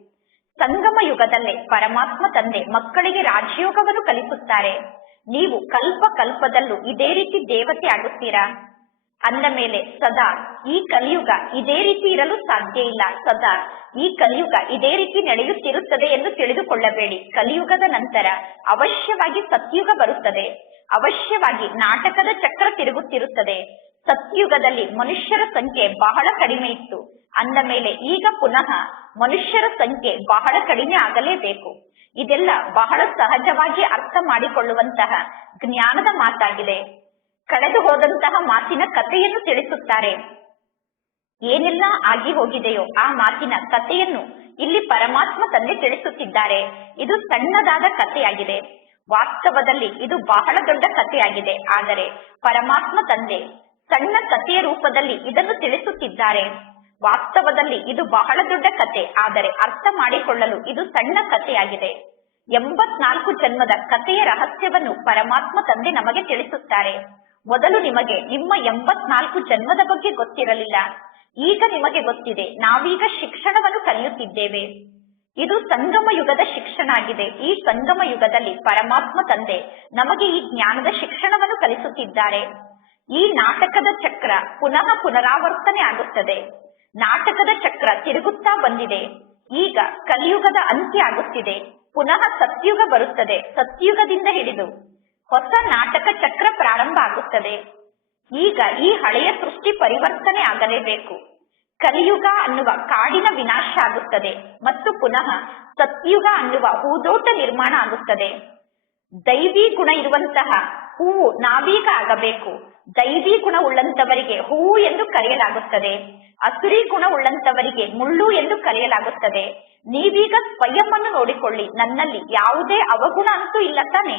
ಸಂಗಮ ಯುಗದಲ್ಲೇ ಪರಮಾತ್ಮ ತಂದೆ ಮಕ್ಕಳಿಗೆ ರಾಜಯೋಗವನ್ನು ಕಲಿಸುತ್ತಾರೆ. ನೀವು ಕಲ್ಪ ಕಲ್ಪದಲ್ಲೂ ಇದೇ ರೀತಿ ದೇವತೆ ಆಗುತ್ತೀರಾ. ಅಂದ ಮೇಲೆ ಸದಾ ಈ ಕಲಿಯುಗ ಇದೇ ರೀತಿ ಇರಲು ಸಾಧ್ಯ ಇಲ್ಲ. ಸದಾ ಈ ಕಲಿಯುಗ ಇದೇ ರೀತಿ ನಡೆಯುತ್ತಿರುತ್ತದೆ ಎಂದು ತಿಳಿದುಕೊಳ್ಳಬೇಡಿ. ಕಲಿಯುಗದ ನಂತರ ಅವಶ್ಯವಾಗಿ ಸತ್ಯುಗ ಬರುತ್ತದೆ. ಅವಶ್ಯವಾಗಿ ನಾಟಕದ ಚಕ್ರ ತಿರುಗುತ್ತಿರುತ್ತದೆ. ಸತ್ಯುಗದಲ್ಲಿ ಮನುಷ್ಯರ ಸಂಖ್ಯೆ ಬಹಳ ಕಡಿಮೆ ಇತ್ತು. ಅಂದ ಮೇಲೆ ಈಗ ಪುನಃ ಮನುಷ್ಯರ ಸಂಖ್ಯೆ ಬಹಳ ಕಡಿಮೆ ಆಗಲೇಬೇಕು. ಇದೆಲ್ಲ ಬಹಳ ಸಹಜವಾಗಿ ಅರ್ಥ ಮಾಡಿಕೊಳ್ಳುವಂತಹ ಜ್ಞಾನದ ಮಾತಾಗಿದೆ. ಕಳೆದು ಹೋದಂತಹ ಮಾತಿನ ಕಥೆಯನ್ನು ತಿಳಿಸುತ್ತಾರೆ. ಏನೆಲ್ಲ ಆಗಿ ಹೋಗಿದೆಯೋ ಆ ಮಾತಿನ ಕಥೆಯನ್ನು ಇಲ್ಲಿ ಪರಮಾತ್ಮ ತಂದೆ ತಿಳಿಸುತ್ತಿದ್ದಾರೆ. ಇದು ಸಣ್ಣದಾದ ಕಥೆಯಾಗಿದೆ. ವಾಸ್ತವದಲ್ಲಿ ಇದು ಬಹಳ ದೊಡ್ಡ ಕಥೆಯಾಗಿದೆ. ಆದರೆ ಪರಮಾತ್ಮ ತಂದೆ ಸಣ್ಣ ಕಥೆಯ ರೂಪದಲ್ಲಿ ಇದನ್ನು ತಿಳಿಸುತ್ತಿದ್ದಾರೆ. ವಾಸ್ತವದಲ್ಲಿ ಇದು ಬಹಳ ದೊಡ್ಡ ಕಥೆ, ಆದರೆ ಅರ್ಥ ಮಾಡಿಕೊಳ್ಳಲು ಇದು ಸಣ್ಣ ಕಥೆಯಾಗಿದೆ. 84 ಜನ್ಮದ ಕಥೆಯ ರಹಸ್ಯವನ್ನು ಪರಮಾತ್ಮ ತಂದೆ ನಮಗೆ ತಿಳಿಸುತ್ತಾರೆ. ಮೊದಲು ನಿಮಗೆ ನಿಮ್ಮ 84 ಜನ್ಮದ ಬಗ್ಗೆ ಗೊತ್ತಿರಲಿಲ್ಲ. ಈಗ ನಿಮಗೆ ಗೊತ್ತಿದೆ. ನಾವೀಗ ಶಿಕ್ಷಣವನ್ನು ಕಲಿಯುತ್ತಿದ್ದೇವೆ. ಇದು ಸಂಗಮ ಯುಗದ ಶಿಕ್ಷಣ ಆಗಿದೆ. ಈ ಸಂಗಮ ಯುಗದಲ್ಲಿ ಪರಮಾತ್ಮ ತಂದೆ ನಮಗೆ ಈ ಜ್ಞಾನದ ಶಿಕ್ಷಣವನ್ನು ಕಲಿಸುತ್ತಿದ್ದಾರೆ. ಈ ನಾಟಕದ ಚಕ್ರ ಪುನಃ ಪುನರಾವರ್ತನೆ ಆಗುತ್ತದೆ. ನಾಟಕದ ಚಕ್ರ ತಿರುಗುತ್ತಾ ಬಂದಿದೆ. ಈಗ ಕಲಿಯುಗದ ಅಂತ್ಯ ಆಗುತ್ತಿದೆ. ಪುನಃ ಸತ್ಯುಗ ಬರುತ್ತದೆ. ಸತ್ಯುಗದಿಂದ ಹಿಡಿದು ಹೊಸ ನಾಟಕ ಚಕ್ರ ಪ್ರಾರಂಭ ಆಗುತ್ತದೆ. ಈಗ ಈ ಹಳೆಯ ಸೃಷ್ಟಿ ಪರಿವರ್ತನೆ ಆಗಲೇಬೇಕು. ಕಲಿಯುಗ ಅನ್ನುವ ಕಾಡಿನ ವಿನಾಶ ಆಗುತ್ತದೆ ಮತ್ತು ಪುನಃ ಸತ್ಯುಗ ಅನ್ನುವ ಹೂದೋಟ ನಿರ್ಮಾಣ ಆಗುತ್ತದೆ. ದೈವಿ ಗುಣ ಇರುವಂತಹ ಹೂವು ನಾವೀಗ ಆಗಬೇಕು. ದೈವಿ ಗುಣ ಉಳ್ಳಂತವರಿಗೆ ಹೂವು ಎಂದು ಕರೆಯಲಾಗುತ್ತದೆ. ಅಸುರಿ ಗುಣ ಉಳ್ಳಂತವರಿಗೆ ಮುಳ್ಳು ಎಂದು ಕರೆಯಲಾಗುತ್ತದೆ. ನೀವೀಗ ಸ್ವಯಂ ಅನ್ನು ನೋಡಿಕೊಳ್ಳಿ. ನನ್ನಲ್ಲಿ ಯಾವುದೇ ಅವಗುಣ ಅಂತೂ ಇಲ್ಲ ತಾನೆ.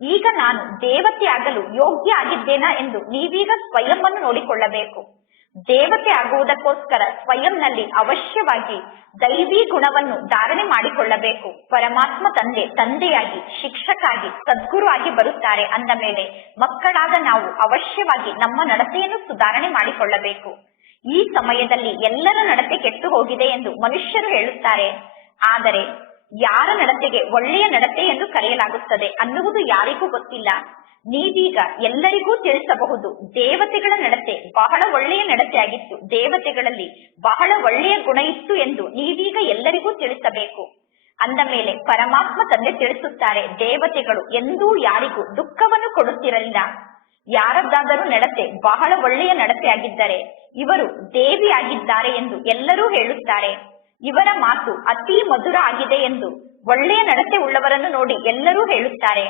ಈಗ ನಾನು ದೇವತೆ ಆಗಲು ಯೋಗ್ಯ ಆಗಿದ್ದೇನಾ ಎಂದು ನೀವೀಗ ಸ್ವಯಂ ಅನ್ನು ನೋಡಿಕೊಳ್ಳಬೇಕು. ದೇವತೆ ಆಗುವುದಕ್ಕೋಸ್ಕರ ಸ್ವಯಂನಲ್ಲಿ ಅವಶ್ಯವಾಗಿ ದೈವಿ ಗುಣವನ್ನು ಧಾರಣೆ ಮಾಡಿಕೊಳ್ಳಬೇಕು. ಪರಮಾತ್ಮ ತಂದೆಯಾಗಿ, ಶಿಕ್ಷಕಾಗಿ, ಸದ್ಗುರು ಆಗಿ ಬರುತ್ತಾರೆ ಅಂದ ಮೇಲೆ ಮಕ್ಕಳಾದ ನಾವು ಅವಶ್ಯವಾಗಿ ನಮ್ಮ ನಡತೆಯನ್ನು ಸುಧಾರಣೆ ಮಾಡಿಕೊಳ್ಳಬೇಕು. ಈ ಸಮಯದಲ್ಲಿ ಎಲ್ಲರ ನಡತೆ ಕೆಟ್ಟು ಹೋಗಿದೆ ಎಂದು ಮನುಷ್ಯರು ಹೇಳುತ್ತಾರೆ. ಆದರೆ ಯಾರ ನಡತೆಗೆ ಒಳ್ಳೆಯ ನಡತೆ ಎಂದು ಕರೆಯಲಾಗುತ್ತದೆ ಅನ್ನುವುದು ಯಾರಿಗೂ ಗೊತ್ತಿಲ್ಲ. ನೀವೀಗ ಎಲ್ಲರಿಗೂ ತಿಳಿಸಬಹುದು. ದೇವತೆಗಳ ನಡತೆ ಬಹಳ ಒಳ್ಳೆಯ ನಡತೆ ಆಗಿತ್ತು, ದೇವತೆಗಳಲ್ಲಿ ಬಹಳ ಒಳ್ಳೆಯ ಗುಣ ಇತ್ತು ಎಂದು ನೀವೀಗ ಎಲ್ಲರಿಗೂ ತಿಳಿಸಬೇಕು. ಅಂದ ಮೇಲೆ ಪರಮಾತ್ಮ ತಂದೆ ತಿಳಿಸುತ್ತಾರೆ, ದೇವತೆಗಳು ಎಂದೂ ಯಾರಿಗೂ ದುಃಖವನ್ನು ಕೊಡುತ್ತಿರಲಿಲ್ಲ. ಯಾರದ್ದಾದರೂ ನಡತೆ ಬಹಳ ಒಳ್ಳೆಯ ನಡತೆ ಆಗಿದ್ದರೆ ಇವರು ದೇವಿ ಆಗಿದ್ದಾರೆ ಎಂದು ಎಲ್ಲರೂ ಹೇಳುತ್ತಾರೆ. ಇವರ ಮಾತು ಅತಿ ಮಧುರ ಆಗಿದೆ ಎಂದು ಒಳ್ಳೆಯ ನಡತೆ ಉಳ್ಳವರನ್ನು ನೋಡಿ ಎಲ್ಲರೂ ಹೇಳುತ್ತಾರೆ.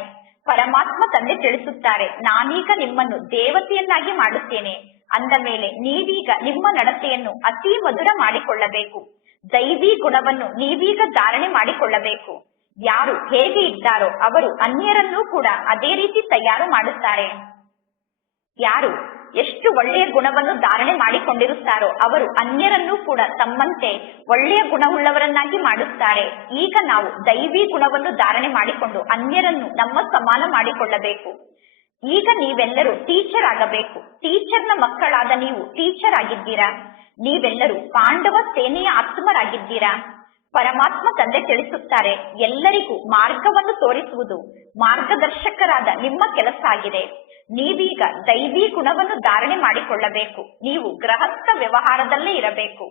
ಪರಮಾತ್ಮ ತಂದೆ ತಿಳಿಸುತ್ತಾರೆ, ನಾನೀಗ ನಿಮ್ಮನ್ನು ದೇವತೆಯನ್ನಾಗಿ ಮಾಡುತ್ತೇನೆ. ಅಂದ ಮೇಲೆ ನೀವೀಗ ನಿಮ್ಮ ನಡತೆಯನ್ನು ಅತಿ ಮಧುರ ಮಾಡಿಕೊಳ್ಳಬೇಕು. ದೈವಿ ಗುಣವನ್ನು ನೀವೀಗ ಧಾರಣೆ ಮಾಡಿಕೊಳ್ಳಬೇಕು. ಯಾರು ಹೇಗೆ ಇದ್ದಾರೋ ಅವರು ಅನ್ಯರನ್ನೂ ಕೂಡ ಅದೇ ರೀತಿ ತಯಾರು ಮಾಡುತ್ತಾರೆ. ಯಾರು ಎಷ್ಟು ಒಳ್ಳೆಯ ಗುಣವನ್ನು ಧಾರಣೆ ಮಾಡಿಕೊಂಡಿರುತ್ತಾರೋ ಅವರು ಅನ್ಯರನ್ನೂ ಕೂಡ ತಮ್ಮಂತೆ ಒಳ್ಳೆಯ ಗುಣವುಳ್ಳವರನ್ನಾಗಿ ಮಾಡುತ್ತಾರೆ. ಈಗ ನಾವು ದೈವಿ ಗುಣವನ್ನು ಧಾರಣೆ ಮಾಡಿಕೊಂಡು ಅನ್ಯರನ್ನು ನಮ್ಮ ಸಮಾನ ಮಾಡಿಕೊಳ್ಳಬೇಕು. ಈಗ ನೀವೆಲ್ಲರೂ ಟೀಚರ್ ಆಗಬೇಕು. ಟೀಚರ್ನ ಮಕ್ಕಳಾದ ನೀವು ಟೀಚರ್ ಆಗಿದ್ದೀರಾ. ನೀವೆಲ್ಲರೂ ಪಾಂಡವ ಸೇನೆಯ ಆತ್ಮರಾಗಿದ್ದೀರಾ. ಪರಮಾತ್ಮ ತಂದೆ ತಿಳಿಸುತ್ತಾರೆ, ಎಲ್ಲರಿಗೂ ಮಾರ್ಗವನ್ನು ತೋರಿಸುವುದು ಮಾರ್ಗದರ್ಶಕರಾದ ನಿಮ್ಮ ಕೆಲಸ ಆಗಿದೆ. ನೀವೀಗ ದೈವಿ ಗುಣವನ್ನು ಧಾರಣೆ ಮಾಡಿಕೊಳ್ಳಬೇಕು. ನೀವು ಗೃಹಸ್ಥ ವ್ಯವಹಾರದಲ್ಲೇ ಇರಬೇಕು.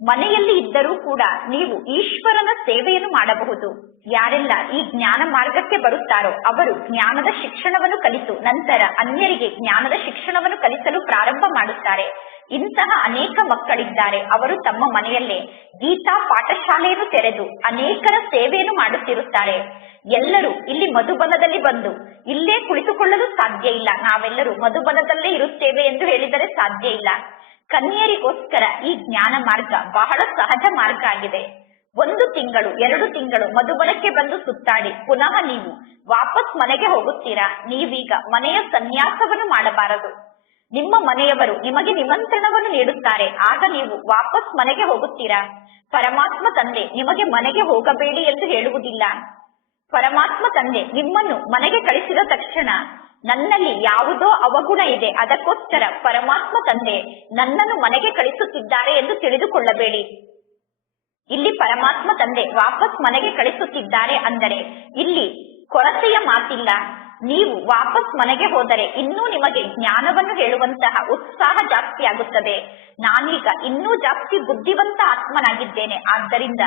ಮನೆಯಲ್ಲಿ ಇದ್ದರೂ ಕೂಡ ನೀವು ಈಶ್ವರನ ಸೇವೆಯನ್ನು ಮಾಡಬಹುದು. ಯಾರೆಲ್ಲ ಈ ಜ್ಞಾನ ಮಾರ್ಗಕ್ಕೆ ಬರುತ್ತಾರೋ ಅವರು ಜ್ಞಾನದ ಶಿಕ್ಷಣವನ್ನು ಕಲಿತು ನಂತರ ಅನ್ಯರಿಗೆ ಜ್ಞಾನದ ಶಿಕ್ಷಣವನ್ನು ಕಲಿಸಲು ಪ್ರಾರಂಭ ಮಾಡುತ್ತಾರೆ. ಇಂತಹ ಅನೇಕ ಮಕ್ಕಳಿದ್ದಾರೆ. ಅವರು ತಮ್ಮ ಮನೆಯಲ್ಲೇ ಗೀತಾ ಪಾಠಶಾಲೆಯನ್ನು ತೆರೆದು ಅನೇಕರ ಸೇವೆಯನ್ನು ಮಾಡುತ್ತಿರುತ್ತಾರೆ. ಎಲ್ಲರೂ ಇಲ್ಲಿ ಮಧುಬನದಲ್ಲಿ ಬಂದು ಇಲ್ಲೇ ಕುಳಿತುಕೊಳ್ಳಲು ಸಾಧ್ಯ ಇಲ್ಲ. ನಾವೆಲ್ಲರೂ ಮಧುಬನದಲ್ಲೇ ಇರುತ್ತೇವೆ ಎಂದು ಹೇಳಿದರೆ ಸಾಧ್ಯ ಇಲ್ಲ. ಕನ್ಯರಿಗೋಸ್ಕರ ಈ ಜ್ಞಾನ ಮಾರ್ಗ ಬಹಳ ಸಹಜ ಮಾರ್ಗ ಆಗಿದೆ. 1 ತಿಂಗಳು 2 ತಿಂಗಳು ಮಧುಬನಕ್ಕೆ ಬಂದು ಸುತ್ತಾಡಿ ಪುನಃ ನೀವು ವಾಪಸ್ ಮನೆಗೆ ಹೋಗುತ್ತೀರಾ. ನೀವೀಗ ಮನೆಯ ಸನ್ಯಾಸವನ್ನು ಮಾಡಬಾರದು. ನಿಮ್ಮ ಮನೆಯವರು ನಿಮಗೆ ನಿಮಂತ್ರಣವನ್ನು ನೀಡುತ್ತಾರೆ, ಆಗ ನೀವು ವಾಪಸ್ ಮನೆಗೆ ಹೋಗುತ್ತೀರಾ. ಪರಮಾತ್ಮ ತಂದೆ ನಿಮಗೆ ಮನೆಗೆ ಹೋಗಬೇಡಿ ಎಂದು ಹೇಳುವುದಿಲ್ಲ. ಪರಮಾತ್ಮ ತಂದೆ ನಿಮ್ಮನ್ನು ಮನೆಗೆ ಕಳಿಸಿದ ತಕ್ಷಣ ನನ್ನಲ್ಲಿ ಯಾವುದೋ ಅವಗುಣ ಇದೆ, ಅದಕ್ಕೋಸ್ಕರ ಪರಮಾತ್ಮ ತಂದೆ ನನ್ನನ್ನು ಮನೆಗೆ ಕಳಿಸುತ್ತಿದ್ದಾರೆ ಎಂದು ತಿಳಿದುಕೊಳ್ಳಬೇಡಿ. ಇಲ್ಲಿ ಪರಮಾತ್ಮ ತಂದೆ ವಾಪಸ್ ಮನೆಗೆ ಕಳಿಸುತ್ತಿದ್ದಾರೆ ಅಂದರೆ ಇಲ್ಲಿ ಕೊರತೆಯ ಮಾತಿಲ್ಲ. ನೀವು ವಾಪಸ್ ಮನೆಗೆ ಹೋದರೆ ಇನ್ನೂ ನಿಮಗೆ ಜ್ಞಾನವನ್ನು ಹೇಳುವಂತಹ ಉತ್ಸಾಹ ಜಾಸ್ತಿ ಆಗುತ್ತದೆ. ನಾನೀಗ ಇನ್ನೂ ಜಾಸ್ತಿ ಬುದ್ಧಿವಂತ ಆತ್ಮನಾಗಿದ್ದೇನೆ, ಆದ್ದರಿಂದ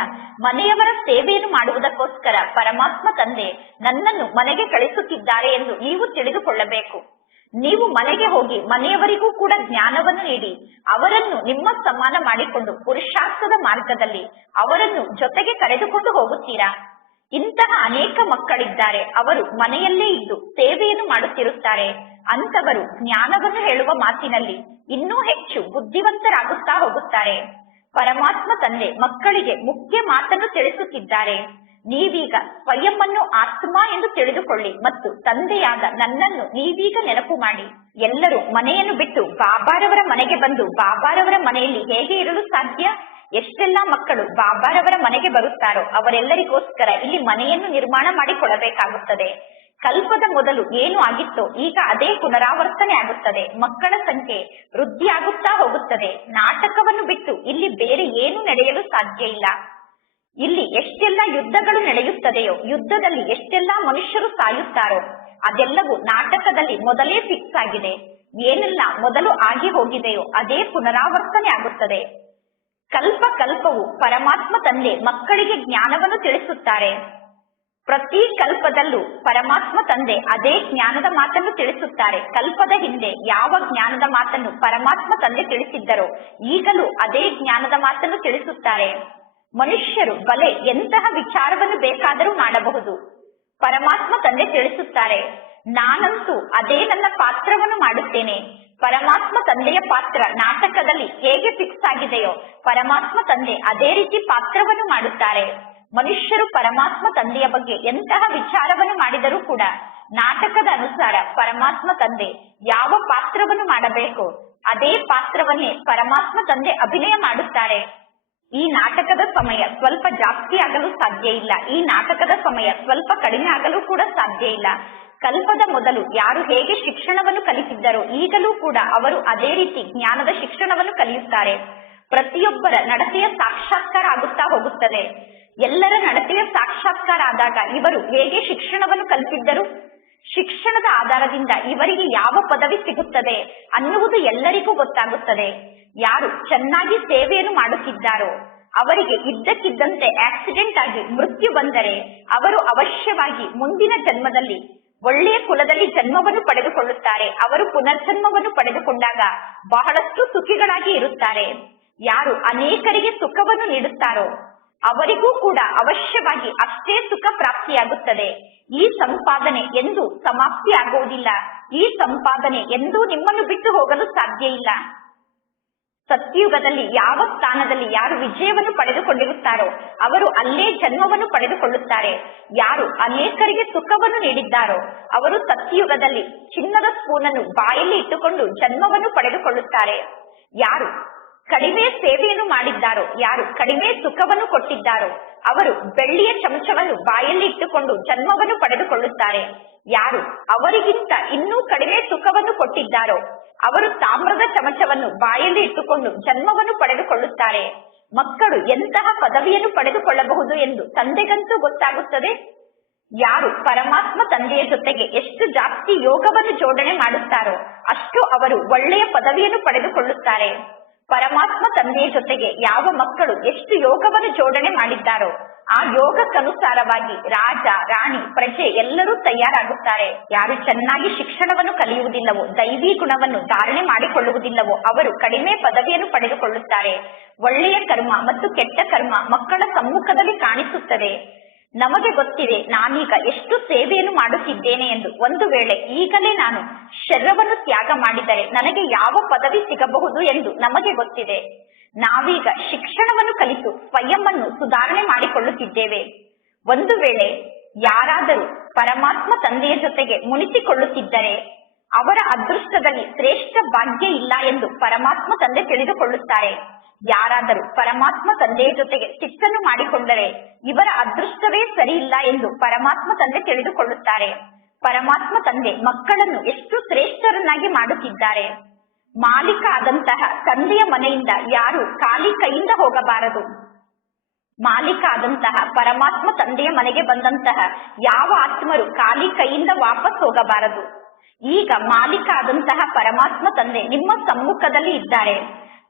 ಮನೆಯವರ ಸೇವೆಯನ್ನು ಮಾಡುವುದಕ್ಕೋಸ್ಕರ ಪರಮಾತ್ಮ ತಂದೆ ನನ್ನನ್ನು ಮನೆಗೆ ಕಳಿಸುತ್ತಿದ್ದಾರೆ ಎಂದು ನೀವು ತಿಳಿದುಕೊಳ್ಳಬೇಕು. ನೀವು ಮನೆಗೆ ಹೋಗಿ ಮನೆಯವರಿಗೂ ಕೂಡ ಜ್ಞಾನವನ್ನು ನೀಡಿ ಅವರನ್ನು ನಿಮ್ಮ ಸಮಾನ ಮಾಡಿಕೊಂಡು ಪುರುಷಾರ್ಥದ ಮಾರ್ಗದಲ್ಲಿ ಅವರನ್ನು ಜೊತೆಗೆ ಕರೆದುಕೊಂಡು ಹೋಗುತ್ತೀರಾ. ಇಂತಹ ಅನೇಕ ಮಕ್ಕಳಿದ್ದಾರೆ. ಅವರು ಮನೆಯಲ್ಲೇ ಇದ್ದು ಸೇವೆಯನ್ನು ಮಾಡುತ್ತಿರುತ್ತಾರೆ. ಅಂತವರು ಜ್ಞಾನವನ್ನು ಹೇಳುವ ಮಾತಿನಲ್ಲಿ ಇನ್ನೂ ಹೆಚ್ಚು ಬುದ್ಧಿವಂತರಾಗುತ್ತಾ ಹೋಗುತ್ತಾರೆ. ಪರಮಾತ್ಮ ತಂದೆ ಮಕ್ಕಳಿಗೆ ಮುಖ್ಯ ಮಾತನ್ನು ತಿಳಿಸುತ್ತಿದ್ದಾರೆ. ನೀವೀಗ ಸ್ವಯಂವನ್ನು ಆತ್ಮ ಎಂದು ತಿಳಿದುಕೊಳ್ಳಿ ಮತ್ತು ತಂದೆಯಾದ ನನ್ನನ್ನು ನೀವೀಗ ನೆನಪು ಮಾಡಿ. ಎಲ್ಲರೂ ಮನೆಯನ್ನು ಬಿಟ್ಟು ಬಾಬಾರವರ ಮನೆಗೆ ಬಂದು ಬಾಬಾರವರ ಮನೆಯಲ್ಲಿ ಹೇಗೆ ಇರಲು ಸಾಧ್ಯ? ಎಷ್ಟೆಲ್ಲಾ ಮಕ್ಕಳು ಬಾಬಾರವರ ಮನೆಗೆ ಬರುತ್ತಾರೋ ಅವರೆಲ್ಲರಿಗೋಸ್ಕರ ಇಲ್ಲಿ ಮನೆಯನ್ನು ನಿರ್ಮಾಣ ಮಾಡಿಕೊಡಬೇಕಾಗುತ್ತದೆ. ಕಲ್ಪದ ಮೊದಲು ಏನು ಆಗಿತ್ತೋ ಈಗ ಅದೇ ಪುನರಾವರ್ತನೆ ಆಗುತ್ತದೆ. ಮಕ್ಕಳ ಸಂಖ್ಯೆ ವೃದ್ಧಿಯಾಗುತ್ತಾ ಹೋಗುತ್ತದೆ. ನಾಟಕವನ್ನು ಬಿಟ್ಟು ಇಲ್ಲಿ ಬೇರೆ ಏನು ನಡೆಯಲು ಸಾಧ್ಯ ಇಲ್ಲ. ಇಲ್ಲಿ ಎಷ್ಟೆಲ್ಲ ಯುದ್ಧಗಳು ನಡೆಯುತ್ತದೆಯೋ, ಯುದ್ಧದಲ್ಲಿ ಎಷ್ಟೆಲ್ಲಾ ಮನುಷ್ಯರು ಸಾಯುತ್ತಾರೋ ಅದೆಲ್ಲವೂ ನಾಟಕದಲ್ಲಿ ಮೊದಲೇ ಫಿಕ್ಸ್ ಆಗಿದೆ. ಏನೆಲ್ಲ ಮೊದಲು ಆಗಿ ಹೋಗಿದೆಯೋ ಅದೇ ಪುನರಾವರ್ತನೆ ಆಗುತ್ತದೆ. ಕಲ್ಪ ಕಲ್ಪವು ಪರಮಾತ್ಮ ತಂದೆ ಮಕ್ಕಳಿಗೆ ಜ್ಞಾನವನ್ನು ತಿಳಿಸುತ್ತಾರೆ. ಪ್ರತಿ ಕಲ್ಪದಲ್ಲೂ ಪರಮಾತ್ಮ ತಂದೆ ಅದೇ ಜ್ಞಾನದ ಮಾತನ್ನು ತಿಳಿಸುತ್ತಾರೆ. ಕಲ್ಪದ ಹಿಂದೆ ಯಾವ ಜ್ಞಾನದ ಮಾತನ್ನು ಪರಮಾತ್ಮ ತಂದೆ ತಿಳಿಸಿದ್ದರೋ ಈಗಲೂ ಅದೇ ಜ್ಞಾನದ ಮಾತನ್ನು ತಿಳಿಸುತ್ತಾರೆ. ಮನುಷ್ಯರು ಬಲೆ ಎಂತಹ ವಿಚಾರವನ್ನು ಬೇಕಾದರೂ ಮಾಡಬಹುದು. ಪರಮಾತ್ಮ ತಂದೆ ತಿಳಿಸುತ್ತಾರೆ, ನಾನಂತೂ ಅದೇ ನನ್ನ ಪಾತ್ರವನ್ನು ಮಾಡುತ್ತೇನೆ. ಪರಮಾತ್ಮ ತಂದೆಯ ಪಾತ್ರ ನಾಟಕದಲ್ಲಿ ಹೇಗೆ ಫಿಕ್ಸ್ ಆಗಿದೆಯೋ ಪರಮಾತ್ಮ ತಂದೆ ಅದೇ ರೀತಿ ಪಾತ್ರವನ್ನು ಮಾಡುತ್ತಾರೆ. ಮನುಷ್ಯರು ಪರಮಾತ್ಮ ತಂದೆಯ ಬಗ್ಗೆ ಎಂತಹ ವಿಚಾರವನ್ನು ಮಾಡಿದರೂ ಕೂಡ ನಾಟಕದ ಅನುಸಾರ ಪರಮಾತ್ಮ ತಂದೆ ಯಾವ ಪಾತ್ರವನ್ನು ಮಾಡಬೇಕು ಅದೇ ಪಾತ್ರವನ್ನೇ ಪರಮಾತ್ಮ ತಂದೆ ಅಭಿನಯ ಮಾಡುತ್ತಾರೆ. ಈ ನಾಟಕದ ಸಮಯ ಸ್ವಲ್ಪ ಜಾಸ್ತಿ ಆಗಲು ಸಾಧ್ಯ ಇಲ್ಲ, ಈ ನಾಟಕದ ಸಮಯ ಸ್ವಲ್ಪ ಕಡಿಮೆ ಆಗಲು ಕೂಡ ಸಾಧ್ಯ ಇಲ್ಲ. ಕಲ್ಪದ ಮೊದಲು ಯಾರು ಹೇಗೆ ಶಿಕ್ಷಣವನ್ನು ಕಲಿತಿದ್ದರೋ ಈಗಲೂ ಕೂಡ ಅವರು ಅದೇ ರೀತಿ ಜ್ಞಾನದ ಶಿಕ್ಷಣವನ್ನು ಕಲಿಯುತ್ತಾರೆ. ಪ್ರತಿಯೊಬ್ಬರ ನಡತೆಯ ಸಾಕ್ಷಾತ್ಕಾರ ಆಗುತ್ತಾ ಹೋಗುತ್ತದೆ. ಎಲ್ಲರ ನಡತೆಯ ಸಾಕ್ಷಾತ್ಕಾರ ಆದಾಗ ಇವರು ಹೇಗೆ ಶಿಕ್ಷಣವನ್ನು ಕಲಿತಿದ್ದರು, ಶಿಕ್ಷಣದ ಆಧಾರದಿಂದ ಇವರಿಗೆ ಯಾವ ಪದವಿ ಸಿಗುತ್ತದೆ ಅನ್ನುವುದು ಎಲ್ಲರಿಗೂ ಗೊತ್ತಾಗುತ್ತದೆ. ಯಾರು ಚೆನ್ನಾಗಿ ಸೇವೆಯನ್ನು ಮಾಡುತ್ತಿದ್ದಾರೋ ಅವರಿಗೆ ಇದ್ದಕ್ಕಿದ್ದಂತೆ ಆಕ್ಸಿಡೆಂಟ್ ಆಗಿ ಮೃತ್ಯು ಬಂದರೆ ಅವರು ಅವಶ್ಯವಾಗಿ ಮುಂದಿನ ಜನ್ಮದಲ್ಲಿ ಒಳ್ಳೆಯ ಕುಲದಲ್ಲಿ ಜನ್ಮವನ್ನು ಪಡೆದುಕೊಳ್ಳುತ್ತಾರೆ. ಅವರು ಪುನರ್ಜನ್ಮವನ್ನು ಪಡೆದುಕೊಂಡಾಗ ಬಹಳಷ್ಟು ಸುಖಿಗಳಾಗಿ ಇರುತ್ತಾರೆ. ಯಾರು ಅನೇಕರಿಗೆ ಸುಖವನ್ನು ನೀಡುತ್ತಾರೋ ಅವರಿಗೂ ಕೂಡ ಅವಶ್ಯವಾಗಿ ಅಷ್ಟೇ ಸುಖ ಪ್ರಾಪ್ತಿಯಾಗುತ್ತದೆ. ಈ ಸಂಪಾದನೆ ಎಂದೂ ಸಮಾಪ್ತಿ ಆಗುವುದಿಲ್ಲ. ಈ ಸಂಪಾದನೆ ಎಂದೂ ನಿಮ್ಮನ್ನು ಬಿಟ್ಟು ಹೋಗಲು ಸಾಧ್ಯ ಇಲ್ಲ. ಸತ್ಯುಗದಲ್ಲಿ ಯಾವ ಸ್ಥಾನದಲ್ಲಿ ಯಾರು ವಿಜಯವನ್ನು ಪಡೆದುಕೊಂಡಿರುತ್ತಾರೋ ಅವರು ಅಲ್ಲೇ ಜನ್ಮವನ್ನು ಪಡೆದುಕೊಳ್ಳುತ್ತಾರೆ. ಯಾರು ಅನೇಕರಿಗೆ ಸುಖವನ್ನು ನೀಡಿದ್ದಾರೋ ಅವರು ಸತ್ಯುಗದಲ್ಲಿ ಚಿನ್ನದ ಸ್ಪೂನನ್ನು ಬಾಯಲ್ಲಿ ಇಟ್ಟುಕೊಂಡು ಜನ್ಮವನ್ನು ಪಡೆದುಕೊಳ್ಳುತ್ತಾರೆ. ಯಾರು ಕಡಿಮೆ ಸೇವೆಯನ್ನು ಮಾಡಿದ್ದಾರೋ, ಯಾರು ಕಡಿಮೆ ಸುಖವನ್ನು ಕೊಟ್ಟಿದ್ದಾರೋ ಅವರು ಬೆಳ್ಳಿಯ ಚಮಚವನ್ನು ಬಾಯಲ್ಲಿ ಇಟ್ಟುಕೊಂಡು ಜನ್ಮವನ್ನು ಪಡೆದುಕೊಳ್ಳುತ್ತಾರೆ. ಯಾರು ಅವರಿಗಿಂತ ಇನ್ನೂ ಕಡಿಮೆ ಸುಖವನ್ನು ಕೊಟ್ಟಿದ್ದಾರೋ ಅವರು ತಾಮ್ರದ ಚಮಚವನ್ನು ಬಾಯಲ್ಲಿ ಇಟ್ಟುಕೊಂಡು ಜನ್ಮವನ್ನು ಪಡೆದುಕೊಳ್ಳುತ್ತಾರೆ. ಮಕ್ಕಳು ಎಂತಹ ಪದವಿಯನ್ನು ಪಡೆದುಕೊಳ್ಳಬಹುದು ಎಂದು ತಂದೆಗಂತೂ ಗೊತ್ತಾಗುತ್ತದೆ. ಯಾರು ಪರಮಾತ್ಮ ತಂದೆಯ ಜೊತೆಗೆ ಎಷ್ಟು ಜಾಸ್ತಿ ಯೋಗವನ್ನು ಜೋಡಣೆ ಮಾಡುತ್ತಾರೋ ಅಷ್ಟು ಅವರು ಒಳ್ಳೆಯ ಪದವಿಯನ್ನು ಪಡೆದುಕೊಳ್ಳುತ್ತಾರೆ. ಪರಮಾತ್ಮ ತಂದೆಯ ಜೊತೆಗೆ ಯಾವ ಮಕ್ಕಳು ಎಷ್ಟು ಯೋಗವನ್ನು ಜೋಡಣೆ ಮಾಡಿದ್ದಾರೋ ಆ ಯೋಗಕ್ಕನುಸಾರವಾಗಿ ರಾಜ, ರಾಣಿ, ಪ್ರಜೆ ಎಲ್ಲರೂ ತಯಾರಾಗುತ್ತಾರೆ. ಯಾರು ಚೆನ್ನಾಗಿ ಶಿಕ್ಷಣವನ್ನು ಕಲಿಯುವುದಿಲ್ಲವೋ, ದೈವಿ ಗುಣವನ್ನು ಧಾರಣೆ ಮಾಡಿಕೊಳ್ಳುವುದಿಲ್ಲವೋ ಅವರು ಕಡಿಮೆ ಪದವಿಯನ್ನು ಪಡೆದುಕೊಳ್ಳುತ್ತಾರೆ. ಒಳ್ಳೆಯ ಕರ್ಮ ಮತ್ತು ಕೆಟ್ಟ ಕರ್ಮ ಮಕ್ಕಳ ಸಮ್ಮುಖದಲ್ಲಿ ಕಾಣಿಸುತ್ತದೆ. ನಮಗೆ ಗೊತ್ತಿದೆ ನಾನೀಗ ಎಷ್ಟು ಸೇವೆಯನ್ನು ಮಾಡುತ್ತಿದ್ದೇನೆ ಎಂದು. ಒಂದು ವೇಳೆ ಈಗಲೇ ನಾನು ಶರೀರವನ್ನು ತ್ಯಾಗ ಮಾಡಿದರೆ ನನಗೆ ಯಾವ ಪದವಿ ಸಿಗಬಹುದು ಎಂದು ನಮಗೆ ಗೊತ್ತಿದೆ. ನಾವೀಗ ಶಿಕ್ಷಣವನ್ನು ಕಲಿತು ಸ್ವಯಂವನ್ನು ಸುಧಾರಣೆ ಮಾಡಿಕೊಳ್ಳುತ್ತಿದ್ದೇವೆ. ಒಂದು ವೇಳೆ ಯಾರಾದರೂ ಪರಮಾತ್ಮ ತಂದೆಯ ಜೊತೆಗೆ ಮುನಿಸಿಕೊಳ್ಳುತ್ತಿದ್ದರೆ ಅವರ ಅದೃಷ್ಟದಲ್ಲಿ ಶ್ರೇಷ್ಠ ಭಾಗ್ಯ ಇಲ್ಲ ಎಂದು ಪರಮಾತ್ಮ ತಂದೆ ತಿಳಿದುಕೊಳ್ಳುತ್ತಾರೆ. ಯಾರಾದರೂ ಪರಮಾತ್ಮ ತಂದೆಯ ಜೊತೆಗೆ ಸಿಟ್ಟನ್ನು ಮಾಡಿಕೊಂಡರೆ ಇವರ ಅದೃಷ್ಟವೇ ಸರಿ ಇಲ್ಲ ಎಂದು ಪರಮಾತ್ಮ ತಂದೆ ತಿಳಿದುಕೊಳ್ಳುತ್ತಾರೆ. ಪರಮಾತ್ಮ ತಂದೆ ಮಕ್ಕಳನ್ನು ಎಷ್ಟು ಶ್ರೇಷ್ಠರನ್ನಾಗಿ ಮಾಡುತ್ತಿದ್ದಾರೆ. ಮಾಲೀಕ ಆದಂತಹ ತಂದೆಯ ಮನೆಯಿಂದ ಯಾರು ಖಾಲಿ ಕೈಯಿಂದ ಹೋಗಬಾರದು. ಮಾಲೀಕ ಆದಂತಹ ಪರಮಾತ್ಮ ತಂದೆಯ ಮನೆಗೆ ಬಂದಂತಹ ಯಾವ ಆತ್ಮರು ಖಾಲಿ ಕೈಯಿಂದ ವಾಪಸ್ ಹೋಗಬಾರದು. ಈಗ ಮಾಲೀಕ ಆದಂತಹ ಪರಮಾತ್ಮ ತಂದೆ ನಿಮ್ಮ ಸಮ್ಮುಖದಲ್ಲಿ ಇದ್ದಾರೆ.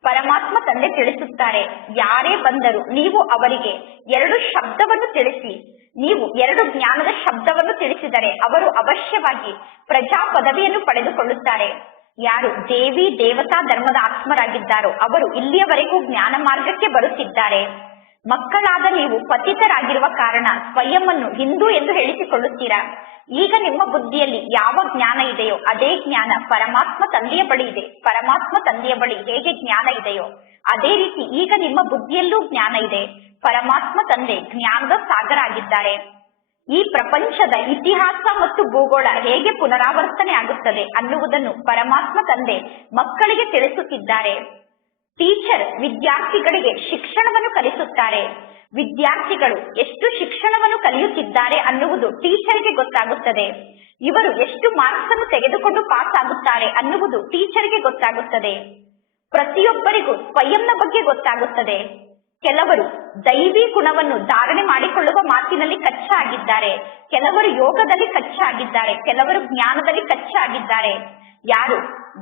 ಪರಮಾತ್ಮ ತಂದೆ ತಿಳಿಸುತ್ತಾರೆ, ಯಾರೇ ಬಂದರೂ ನೀವು ಅವರಿಗೆ 2 ಶಬ್ದವನ್ನು ತಿಳಿಸಿ. ನೀವು 2 ಜ್ಞಾನದ ಶಬ್ದವನ್ನು ತಿಳಿಸಿದರೆ ಅವರು ಅವಶ್ಯವಾಗಿ ಪ್ರಜಾ ಪದವಿಯನ್ನು ಪಡೆದುಕೊಳ್ಳುತ್ತಾರೆ. ಯಾರು ದೇವಿ ದೇವತಾ ಧರ್ಮದ ಆತ್ಮರಾಗಿದ್ದಾರೋ ಅವರು ಇಲ್ಲಿಯವರೆಗೂ ಜ್ಞಾನ ಮಾರ್ಗಕ್ಕೆ ಬರುತ್ತಿದ್ದಾರೆ. ಮಕ್ಕಳಾದ ನೀವು ಪತಿತರಾಗಿರುವ ಕಾರಣ ಸ್ವಯಂವನ್ನು ಹಿಂದೂ ಎಂದು ಹೇಳಿಸಿಕೊಳ್ಳುತ್ತೀರಾ. ಈಗ ನಿಮ್ಮ ಬುದ್ಧಿಯಲ್ಲಿ ಯಾವ ಜ್ಞಾನ ಇದೆಯೋ ಅದೇ ಜ್ಞಾನ ಪರಮಾತ್ಮ ತಂದೆಯ ಬಳಿ ಇದೆ. ಪರಮಾತ್ಮ ತಂದೆಯ ಬಳಿ ಹೇಗೆ ಜ್ಞಾನ ಇದೆಯೋ ಅದೇ ರೀತಿ ಈಗ ನಿಮ್ಮ ಬುದ್ಧಿಯಲ್ಲೂ ಜ್ಞಾನ ಇದೆ. ಪರಮಾತ್ಮ ತಂದೆ ಜ್ಞಾನದ ಸಾಗರ ಆಗಿದ್ದಾರೆ. ಈ ಪ್ರಪಂಚದ ಇತಿಹಾಸ ಮತ್ತು ಭೂಗೋಳ ಹೇಗೆ ಪುನರಾವರ್ತನೆ ಆಗುತ್ತದೆ ಅನ್ನುವುದನ್ನು ಪರಮಾತ್ಮ ತಂದೆ ಮಕ್ಕಳಿಗೆ ತಿಳಿಸುತ್ತಿದ್ದಾರೆ. ಟೀಚರ್ ವಿದ್ಯಾರ್ಥಿಗಳಿಗೆ ಶಿಕ್ಷಣವನ್ನು ಕಲಿಸುತ್ತಾರೆ. ವಿದ್ಯಾರ್ಥಿಗಳು ಎಷ್ಟು ಶಿಕ್ಷಣವನ್ನು ಕಲಿಯುತ್ತಿದ್ದಾರೆ ಅನ್ನುವುದು ಟೀಚರ್ಗೆ ಗೊತ್ತಾಗುತ್ತದೆ. ಇವರು ಎಷ್ಟು ಮಾರ್ಕ್ಸ್ ಅನ್ನು ತೆಗೆದುಕೊಂಡು ಪಾಸ್ ಆಗುತ್ತಾರೆ ಅನ್ನುವುದು ಟೀಚರ್ಗೆ ಗೊತ್ತಾಗುತ್ತದೆ. ಪ್ರತಿಯೊಬ್ಬರಿಗೂ ಸ್ವಯಂನ ಬಗ್ಗೆ ಗೊತ್ತಾಗುತ್ತದೆ. ಕೆಲವರು ದೈವಿ ಗುಣವನ್ನು ಧಾರಣೆ ಮಾಡಿಕೊಳ್ಳುವ ಮಾತಿನ ಮಾತಿನಲ್ಲಿ ಕಚ್ಚಾ ಆಗಿದ್ದಾರೆ, ಕೆಲವರು ಯೋಗದಲ್ಲಿ ಕಚ್ಚಾ ಆಗಿದ್ದಾರೆ, ಕೆಲವರು ಜ್ಞಾನದಲ್ಲಿ ಕಚ್ಚಾ ಆಗಿದ್ದಾರೆ. ಯಾರು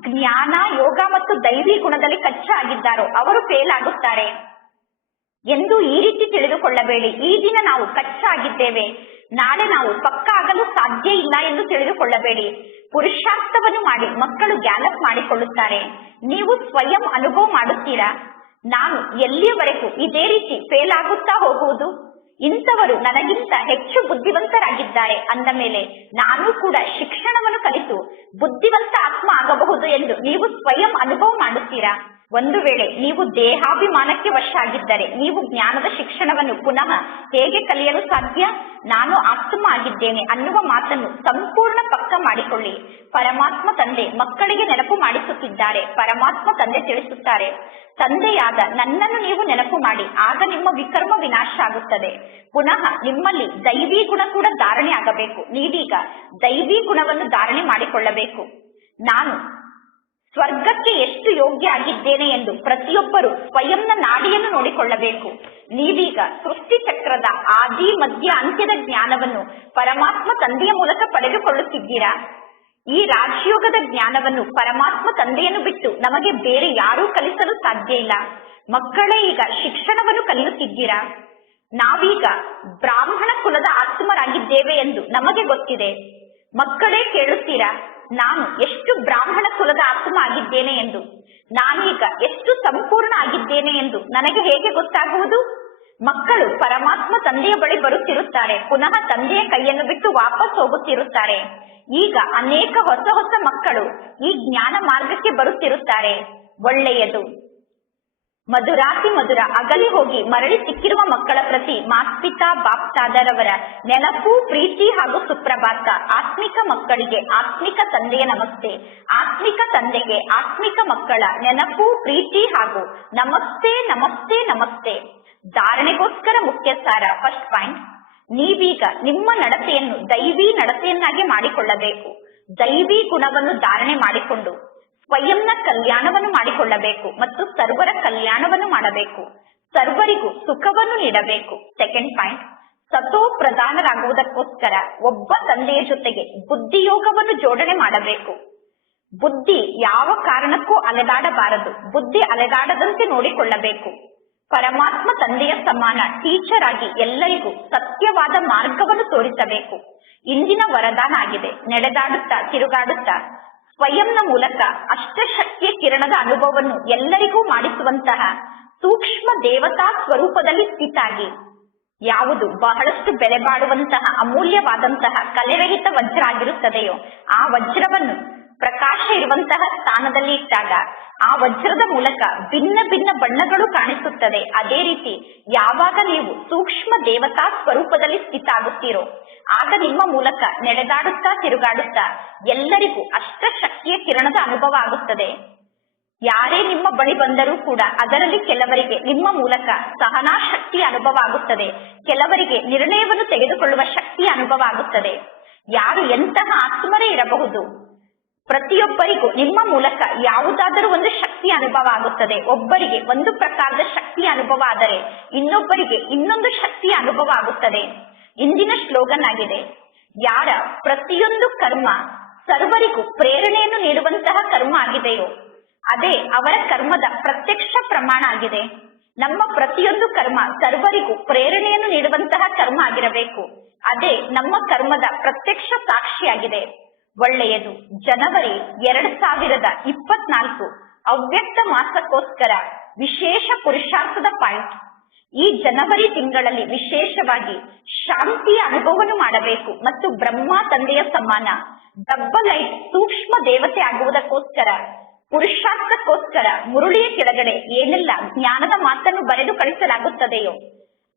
ಜ್ಞಾನ, ಯೋಗ ಮತ್ತು ದೈವಿ ಗುಣದಲ್ಲಿ ಕಚ್ಚಾ ಆಗಿದ್ದಾರೋ ಅವರು ಫೇಲ್ ಆಗುತ್ತಾರೆ ಎಂದು ಈ ರೀತಿ ತಿಳಿದುಕೊಳ್ಳಬೇಡಿ. ಈ ದಿನ ನಾವು ಕಚ್ಚಾ ಆಗಿದ್ದೇವೆ, ನಾಳೆ ನಾವು ಪಕ್ಕ ಆಗಲು ಸಾಧ್ಯ ಇಲ್ಲ ಎಂದು ತಿಳಿದುಕೊಳ್ಳಬೇಡಿ. ಪುರುಷಾರ್ಥವನ್ನು ಮಾಡಿ ಮಕ್ಕಳು ಗ್ಯಾಲಪ್ ಮಾಡಿಕೊಳ್ಳುತ್ತಾರೆ. ನೀವು ಸ್ವಯಂ ಅನುಭವ ಮಾಡುತ್ತೀರಾ, ನಾನು ಎಲ್ಲಿಯವರೆಗೂ ಇದೇ ರೀತಿ ಫೇಲ್ ಆಗುತ್ತಾ ಹೋಗುವುದು, ಇಂಥವರು ನನಗಿಂತ ಹೆಚ್ಚು ಬುದ್ಧಿವಂತರಾಗಿದ್ದಾರೆ ಅಂದ ಮೇಲೆ ನಾನು ಕೂಡ ಶಿಕ್ಷಣವನ್ನು ಕಲಿತು ಬುದ್ಧಿವಂತ ಆತ್ಮ ಆಗಬಹುದು ಎಂದು ನೀವು ಸ್ವಯಂ ಅನುಭವ ಮಾಡುತ್ತೀರಾ. ಒಂದು ವೇಳೆ ನೀವು ದೇಹಾಭಿಮಾನಕ್ಕೆ ವಶ ಆಗಿದ್ದರೆ ನೀವು ಜ್ಞಾನದ ಶಿಕ್ಷಣವನ್ನು ಪುನಃ ಹೇಗೆ ಕಲಿಯಲು ಸಾಧ್ಯ? ನಾನು ಆತ್ಮ ಆಗಿದ್ದೇನೆ ಅನ್ನುವ ಮಾತನ್ನು ಸಂಪೂರ್ಣ ಪಕ್ಕ ಮಾಡಿಕೊಳ್ಳಿ. ಪರಮಾತ್ಮ ತಂದೆ ಮಕ್ಕಳಿಗೆ ನೆನಪು ಮಾಡಿಸುತ್ತಿದ್ದಾರೆ. ಪರಮಾತ್ಮ ತಂದೆ ತಿಳಿಸುತ್ತಾರೆ, ತಂದೆಯಾದ ನನ್ನನ್ನು ನೀವು ನೆನಪು ಮಾಡಿ, ಆಗ ನಿಮ್ಮ ವಿಕರ್ಮ ವಿನಾಶ ಆಗುತ್ತದೆ. ಪುನಃ ನಿಮ್ಮಲ್ಲಿ ದೈವಿ ಗುಣ ಕೂಡ ಧಾರಣೆ ಆಗಬೇಕು. ನೀವೀಗ ದೈವಿ ಗುಣವನ್ನು ಧಾರಣೆ ಮಾಡಿಕೊಳ್ಳಬೇಕು. ನಾನು ಸ್ವರ್ಗಕ್ಕೆ ಎಷ್ಟು ಯೋಗ್ಯ ಆಗಿದ್ದೇನೆ ಎಂದು ಪ್ರತಿಯೊಬ್ಬರು ಸ್ವಯಂನ ನಾಡಿಯನ್ನು ನೋಡಿಕೊಳ್ಳಬೇಕು. ನೀವೀಗ ಸೃಷ್ಟಿ ಚಕ್ರದ ಆದಿ ಮಧ್ಯ ಅಂತ್ಯದ ಜ್ಞಾನವನ್ನು ಪರಮಾತ್ಮ ತಂದೆಯ ಮೂಲಕ ಪಡೆದುಕೊಳ್ಳುತ್ತಿದ್ದೀರಾ. ಈ ರಾಜಯೋಗದ ಜ್ಞಾನವನ್ನು ಪರಮಾತ್ಮ ತಂದೆಯನ್ನು ಬಿಟ್ಟು ನಮಗೆ ಬೇರೆ ಯಾರೂ ಕಲಿಸಲು ಸಾಧ್ಯ ಇಲ್ಲ. ಮಕ್ಕಳೇ ಈಗ ಶಿಕ್ಷಣವನ್ನು ಕಲಿಯುತ್ತಿದ್ದೀರಾ. ನಾವೀಗ ಬ್ರಾಹ್ಮಣ ಕುಲದ ಆತ್ಮರಾಗಿದ್ದೇವೆ ಎಂದು ನಮಗೆ ಗೊತ್ತಿದೆ. ಮಕ್ಕಳೇ ಕೇಳುತ್ತೀರಾ, ನಾನು ಎಷ್ಟು ಬ್ರಾಹ್ಮಣ ಕುಲದ ಆತ್ಮ ಆಗಿದ್ದೇನೆ ಎಂದು, ನಾನೀಗ ಎಷ್ಟು ಸಂಪೂರ್ಣ ಆಗಿದ್ದೇನೆ ಎಂದು ನನಗೆ ಹೇಗೆ ಗೊತ್ತಾಗುವುದು? ಮಕ್ಕಳು ಪರಮಾತ್ಮ ತಂದೆಯ ಬಳಿ ಬರುತ್ತಿರುತ್ತಾರೆ, ಪುನಃ ತಂದೆಯ ಕೈಯನ್ನು ಬಿಟ್ಟು ವಾಪಸ್ ಹೋಗುತ್ತಿರುತ್ತಾರೆ. ಈಗ ಅನೇಕ ಹೊಸ ಹೊಸ ಮಕ್ಕಳು ಈ ಜ್ಞಾನ ಮಾರ್ಗಕ್ಕೆ ಬರುತ್ತಿರುತ್ತಾರೆ. ಒಳ್ಳೆಯದು. ಮಧುರಾತಿ ಮಧುರ ಅಗಲಿ ಹೋಗಿ ಮರಳಿ ಸಿಕ್ಕಿರುವ ಮಕ್ಕಳ ಪ್ರತಿ ಮಾಸ್ಪಿತಾ ಬಾಪ್ತಾದರವರ ನೆನಪು, ಪ್ರೀತಿ ಹಾಗೂ ಸುಪ್ರಭಾತ. ಆತ್ಮಿಕ ಮಕ್ಕಳಿಗೆ ಆತ್ಮಿಕ ತಂದೆಯ ನಮಸ್ತೆ. ಆತ್ಮಿಕ ತಂದೆಗೆ ಆತ್ಮಿಕ ಮಕ್ಕಳ ನೆನಪು, ಪ್ರೀತಿ ಹಾಗೂ ನಮಸ್ತೆ ನಮಸ್ತೆ ನಮಸ್ತೆ. ಧಾರಣೆಗೋಸ್ಕರ ಮುಖ್ಯ ಸಾರ. ಫಸ್ಟ್ ಪಾಯಿಂಟ್, ನೀವೀಗ ನಿಮ್ಮ ನಡತೆಯನ್ನು ದೈವಿ ನಡತೆಯನ್ನಾಗಿ ಮಾಡಿಕೊಳ್ಳಬೇಕು. ದೈವಿ ಗುಣವನ್ನು ಧಾರಣೆ ಮಾಡಿಕೊಂಡು ಸ್ವಯಂನ ಕಲ್ಯಾಣವನ್ನು ಮಾಡಿಕೊಳ್ಳಬೇಕು ಮತ್ತು ಸರ್ವರ ಕಲ್ಯಾಣವನ್ನು ಮಾಡಬೇಕು. ಸರ್ವರಿಗೂ ಸುಖವನ್ನು ನೀಡಬೇಕು. ಸೆಕೆಂಡ್ ಪಾಯಿಂಟ್, ಸತೋ ಪ್ರಧಾನರಾಗುವುದಕ್ಕೋಸ್ಕರ ಒಬ್ಬ ತಂದೆಯ ಜೊತೆಗೆ ಬುದ್ಧಿಯೋಗವನ್ನು ಜೋಡಣೆ ಮಾಡಬೇಕು. ಬುದ್ಧಿ ಯಾವ ಕಾರಣಕ್ಕೂ ಅಲೆದಾಡಬಾರದು. ಬುದ್ಧಿ ಅಲೆದಾಡದಂತೆ ನೋಡಿಕೊಳ್ಳಬೇಕು. ಪರಮಾತ್ಮ ತಂದೆಯ ಸಮಾನ ಟೀಚರ್ ಆಗಿ ಎಲ್ಲರಿಗೂ ಸತ್ಯವಾದ ಮಾರ್ಗವನ್ನು ತೋರಿಸಬೇಕು. ಇಂದಿನ ವರದಾನ ಆಗಿದೆ. ನಡೆದಾಡುತ್ತಾ ತಿರುಗಾಡುತ್ತಾ ಸ್ವಯಂನ ಮೂಲಕ ಅಷ್ಟಶಕ್ತಿಯ ಕಿರಣದ ಅನುಭವವನ್ನು ಎಲ್ಲರಿಗೂ ಮಾಡಿಸುವಂತಹ ಸೂಕ್ಷ್ಮ ದೇವತಾ ಸ್ವರೂಪದಲ್ಲಿ ಸ್ಥಿತಾಗಿ, ಯಾವುದು ಬಹಳಷ್ಟು ಬೆಲೆ ಬಾಳುವಂತಹ ಅಮೂಲ್ಯವಾದಂತಹ ಕಲೆರಹಿತ ವಜ್ರ ಆಗಿರುತ್ತದೆಯೋ ಆ ವಜ್ರವನ್ನು ಪ್ರಕಾಶ ಇರುವಂತಹ ಸ್ಥಾನದಲ್ಲಿ ಇಟ್ಟಾಗ ಆ ವಜ್ರದ ಮೂಲಕ ಭಿನ್ನ ಭಿನ್ನ ಬಣ್ಣಗಳು ಕಾಣಿಸುತ್ತದೆ. ಅದೇ ರೀತಿ ಯಾವಾಗ ನೀವು ಸೂಕ್ಷ್ಮ ದೇವತಾ ಸ್ವರೂಪದಲ್ಲಿ ಸ್ಥಿತ ಆಗುತ್ತೀರೋ ಆಗ ನಿಮ್ಮ ಮೂಲಕ ನಡೆದಾಡುತ್ತಾ ತಿರುಗಾಡುತ್ತಾ ಎಲ್ಲರಿಗೂ ಅಷ್ಟಶಕ್ತಿಯ ಕಿರಣದ ಅನುಭವ ಆಗುತ್ತದೆ. ಯಾರೇ ನಿಮ್ಮ ಬಳಿ ಬಂದರೂ ಕೂಡ ಅದರಲ್ಲಿ ಕೆಲವರಿಗೆ ನಿಮ್ಮ ಮೂಲಕ ಸಹನಾ ಶಕ್ತಿಯ ಅನುಭವ ಆಗುತ್ತದೆ, ಕೆಲವರಿಗೆ ನಿರ್ಣಯವನ್ನು ತೆಗೆದುಕೊಳ್ಳುವ ಶಕ್ತಿಯ ಅನುಭವ ಆಗುತ್ತದೆ. ಯಾರು ಎಂತಹ ಆತ್ಮರೇ ಇರಬಹುದು, ಪ್ರತಿಯೊಬ್ಬರಿಗೂ ನಿಮ್ಮ ಮೂಲಕ ಯಾವುದಾದರೂ ಒಂದು ಶಕ್ತಿಯ ಅನುಭವ ಆಗುತ್ತದೆ. ಒಬ್ಬರಿಗೆ ಒಂದು ಪ್ರಕಾರದ ಶಕ್ತಿಯ ಅನುಭವ ಆದರೆ ಇನ್ನೊಬ್ಬರಿಗೆ ಇನ್ನೊಂದು ಶಕ್ತಿಯ ಅನುಭವ ಆಗುತ್ತದೆ. ಇಂದಿನ ಸ್ಲೋಗನ್ ಆಗಿದೆ, ಯಾರ ಪ್ರತಿಯೊಂದು ಕರ್ಮ ಸರ್ವರಿಗೂ ಪ್ರೇರಣೆಯನ್ನು ನೀಡುವಂತಹ ಕರ್ಮ ಆಗಿದೆಯೋ ಅದೇ ಅವರ ಕರ್ಮದ ಪ್ರತ್ಯಕ್ಷ ಪ್ರಮಾಣ ಆಗಿದೆ. ನಮ್ಮ ಪ್ರತಿಯೊಂದು ಕರ್ಮ ಸರ್ವರಿಗೂ ಪ್ರೇರಣೆಯನ್ನು ನೀಡುವಂತಹ ಕರ್ಮ ಆಗಿರಬೇಕು. ಅದೇ ನಮ್ಮ ಕರ್ಮದ ಪ್ರತ್ಯಕ್ಷ ಸಾಕ್ಷಿಯಾಗಿದೆ. ಒಳ್ಳೆಯದು. ಜನವರಿ 2024 ಅವ್ಯಕ್ತ ಮಾಸಕ್ಕೋಸ್ಕರ ವಿಶೇಷ ಪುರುಷಾರ್ಥದ ಪಾಯಿಂಟ್. ಈ ಜನವರಿ ತಿಂಗಳಲ್ಲಿ ವಿಶೇಷವಾಗಿ ಶಾಂತಿಯ ಅನುಭವವನ್ನು ಮಾಡಬೇಕು ಮತ್ತು ಬ್ರಹ್ಮ ತಂದೆಯ ಸಮಾನ ಡಬ್ಬಲ್ ಲೈಟ್ ಸೂಕ್ಷ್ಮ ದೇವತೆ ಆಗುವುದಕ್ಕೋಸ್ಕರ ಪುರುಷಾರ್ಥಕ್ಕೋಸ್ಕರ ಮುರುಳಿಯ ಕೆಳಗಡೆ ಏನೆಲ್ಲ ಜ್ಞಾನದ ಮಾತನ್ನು ಬರೆದು ಕಳಿಸಲಾಗುತ್ತದೆಯೋ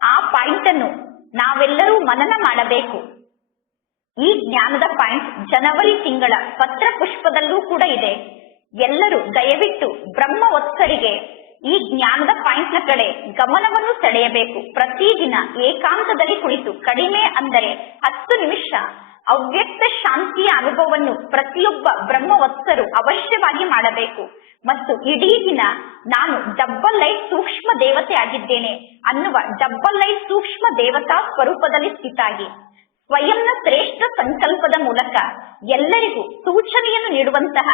ಆ ಪಾಯಿಂಟ್ ಅನ್ನು ನಾವೆಲ್ಲರೂ ಮನನ ಮಾಡಬೇಕು. ಈ ಜ್ಞಾನದ ಪಾಯಿಂಟ್ ಜನವರಿ ತಿಂಗಳ ಪತ್ರ ಪುಷ್ಪದಲ್ಲೂ ಕೂಡ ಇದೆ. ಎಲ್ಲರೂ ದಯವಿಟ್ಟು ಬ್ರಹ್ಮ ವತ್ಸರಿಗೆ ಈ ಜ್ಞಾನದ ಪಾಯಿಂಟ್ ನ ಕಡೆ ಗಮನವನ್ನು ಸೆಳೆಯಬೇಕು. ಪ್ರತಿದಿನ ಏಕಾಂತದಲ್ಲಿ ಕುಳಿತು ಕಡಿಮೆ ಅಂದರೆ 10 ನಿಮಿಷ ಅವ್ಯಕ್ತ ಶಾಂತಿಯ ಅನುಭವವನ್ನು ಪ್ರತಿಯೊಬ್ಬ ಬ್ರಹ್ಮವತ್ಸರು ಅವಶ್ಯವಾಗಿ ಮಾಡಬೇಕು. ಮತ್ತು ಇಡೀ ದಿನ ನಾನು ಡಬ್ಬಲ್ ಲೈಟ್ ಸೂಕ್ಷ್ಮ ದೇವತೆ ಆಗಿದ್ದೇನೆ ಅನ್ನುವ ಡಬ್ಬಲ್ ಲೈಟ್ ಸೂಕ್ಷ್ಮ ದೇವತಾ ಸ್ವರೂಪದಲ್ಲಿ ಸ್ಥಿತಾಗಿ ಸ್ವಯಂನ ಶ್ರೇಷ್ಠ ಸಂಕಲ್ಪದ ಮೂಲಕ ಎಲ್ಲರಿಗೂ ಸೂಚನೆಯನ್ನು ನೀಡುವಂತಹ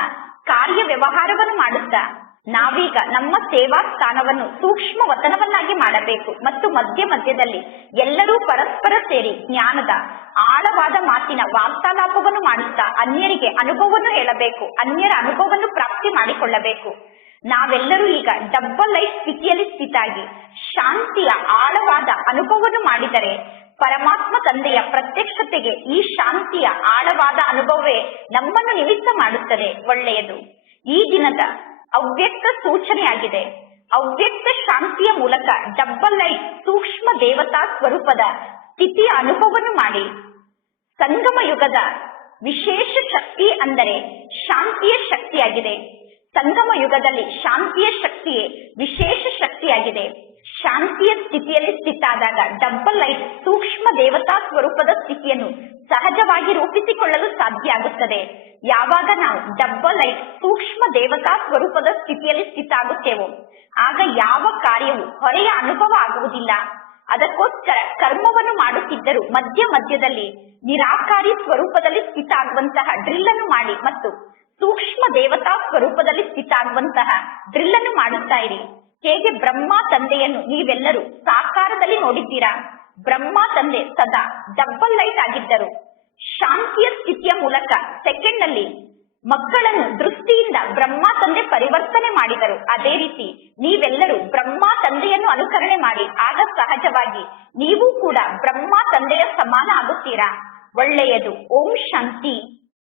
ಕಾರ್ಯ ವ್ಯವಹಾರವನ್ನು ಮಾಡುತ್ತಾ ನಾವೀಗ ನಮ್ಮ ಸೇವಾ ಸ್ಥಾನವನ್ನು ಸೂಕ್ಷ್ಮ ವತನವನ್ನಾಗಿ ಮಾಡಬೇಕು. ಮತ್ತು ಮಧ್ಯ ಮಧ್ಯದಲ್ಲಿ ಎಲ್ಲರೂ ಪರಸ್ಪರ ಸೇರಿ ಜ್ಞಾನದ ಆಳವಾದ ಮಾತಿನ ವಾರ್ತಾಲಾಪವನ್ನು ಮಾಡುತ್ತಾ ಅನ್ಯರಿಗೆ ಅನುಭವವನ್ನು ಹೇಳಬೇಕು, ಅನ್ಯರ ಅನುಭವವನ್ನು ಪ್ರಾಪ್ತಿ ಮಾಡಿಕೊಳ್ಳಬೇಕು. ನಾವೆಲ್ಲರೂ ಈಗ ಡಬ್ಬಲ್ ಲೈಟ್ ಸ್ಥಿತಿಯಲ್ಲಿ ಸ್ಥಿತಾಗಿ ಶಾಂತಿಯ ಆಳವಾದ ಅನುಭವವನ್ನು ಮಾಡಿದರೆ ಪರಮಾತ್ಮ ತಂದೆಯ ಪ್ರತ್ಯಕ್ಷತೆಗೆ ಈ ಶಾಂತಿಯ ಆಳವಾದ ಅನುಭವವೇ ನಮ್ಮನ್ನು ನಿಮಿತ್ತ ಮಾಡುತ್ತದೆ. ಒಳ್ಳೆಯದು. ಈ ದಿನದ ಅವ್ಯಕ್ತ ಸೂಚನೆಯಾಗಿದೆ. ಅವ್ಯಕ್ತ ಶಾಂತಿಯ ಮೂಲಕ ಡಬ್ಬಲ್ ಲೈಟ್ ಸೂಕ್ಷ್ಮ ದೇವತಾ ಸ್ವರೂಪದ ಸ್ಥಿತಿಯ ಅನುಭವವನ್ನು ಮಾಡಿ ಸಂಗಮ ಯುಗದ ವಿಶೇಷ ಶಕ್ತಿ ಅಂದರೆ ಶಾಂತಿಯ ಶಕ್ತಿಯಾಗಿದೆ. ಸಂಗಮ ಯುಗದಲ್ಲಿ ಶಾಂತಿಯ ಶಕ್ತಿಯೇ ವಿಶೇಷ ಶಕ್ತಿಯಾಗಿದೆ. ಶಾಂತಿಯ ಸ್ಥಿತಿಯಲ್ಲಿ ಸ್ಥಿತಾದಾಗ ಡಬ್ಬಲ್ ಲೈಟ್ ಸೂಕ್ಷ್ಮ ದೇವತಾ ಸ್ವರೂಪದ ಸ್ಥಿತಿಯನ್ನು ಸಹಜವಾಗಿ ರೂಪಿಸಿಕೊಳ್ಳಲು ಸಾಧ್ಯ ಆಗುತ್ತದೆ. ಯಾವಾಗ ನಾವು ಡಬ್ಬಲ್ ಲೈಟ್ ಸೂಕ್ಷ್ಮ ದೇವತಾ ಸ್ವರೂಪದ ಸ್ಥಿತಿಯಲ್ಲಿ ಸ್ಥಿತ ಆಗುತ್ತೇವೋ ಆಗ ಯಾವ ಕಾರ್ಯವು ಹೊರೆಯ ಅನುಭವ ಆಗುವುದಿಲ್ಲ. ಅದಕ್ಕೋಸ್ಕರ ಕರ್ಮವನ್ನು ಮಾಡುತ್ತಿದ್ದರೂ ಮಧ್ಯ ಮಧ್ಯದಲ್ಲಿ ನಿರಾಕಾರಿ ಸ್ವರೂಪದಲ್ಲಿ ಸ್ಥಿತ ಆಗುವಂತಹ ಡ್ರಿಲ್ ಅನ್ನು ಮಾಡಿ ಮತ್ತು ಸೂಕ್ಷ್ಮ ದೇವತಾ ಸ್ವರೂಪದಲ್ಲಿ ಸ್ಥಿತ ಆಗುವಂತಹ ಡ್ರಿಲ್ ಅನ್ನು ಮಾಡುತ್ತಾ ಇರಿ. ಹೇಗೆ ಬ್ರಹ್ಮ ತಂದೆಯನ್ನು ನೀವೆಲ್ಲರೂ ಸಾಕಾರದಲ್ಲಿ ನೋಡಿದ್ದೀರಾ. ಬ್ರಹ್ಮ ತಂದೆ ಸದಾ ಡಬ್ಬಲ್ ಲೈಟ್ ಆಗಿದ್ದರು. ಶಾಂತಿಯ ಸ್ಥಿತಿಯ ಮೂಲಕ ಸೆಕೆಂಡ್ ನಲ್ಲಿ ಮಕ್ಕಳನ್ನು ದೃಷ್ಟಿಯಿಂದ ಬ್ರಹ್ಮ ತಂದೆ ಪರಿವರ್ತನೆ ಮಾಡಿದರು. ಅದೇ ರೀತಿ ನೀವೆಲ್ಲರೂ ಬ್ರಹ್ಮ ತಂದೆಯನ್ನು ಅನುಕರಣೆ ಮಾಡಿ ಆಗ ಸಹಜವಾಗಿ ನೀವು ಕೂಡ ಬ್ರಹ್ಮ ತಂದೆಯ ಸಮಾನ ಆಗುತ್ತೀರಾ. ಒಳ್ಳೆಯದು. ಓಂ ಶಾಂತಿ.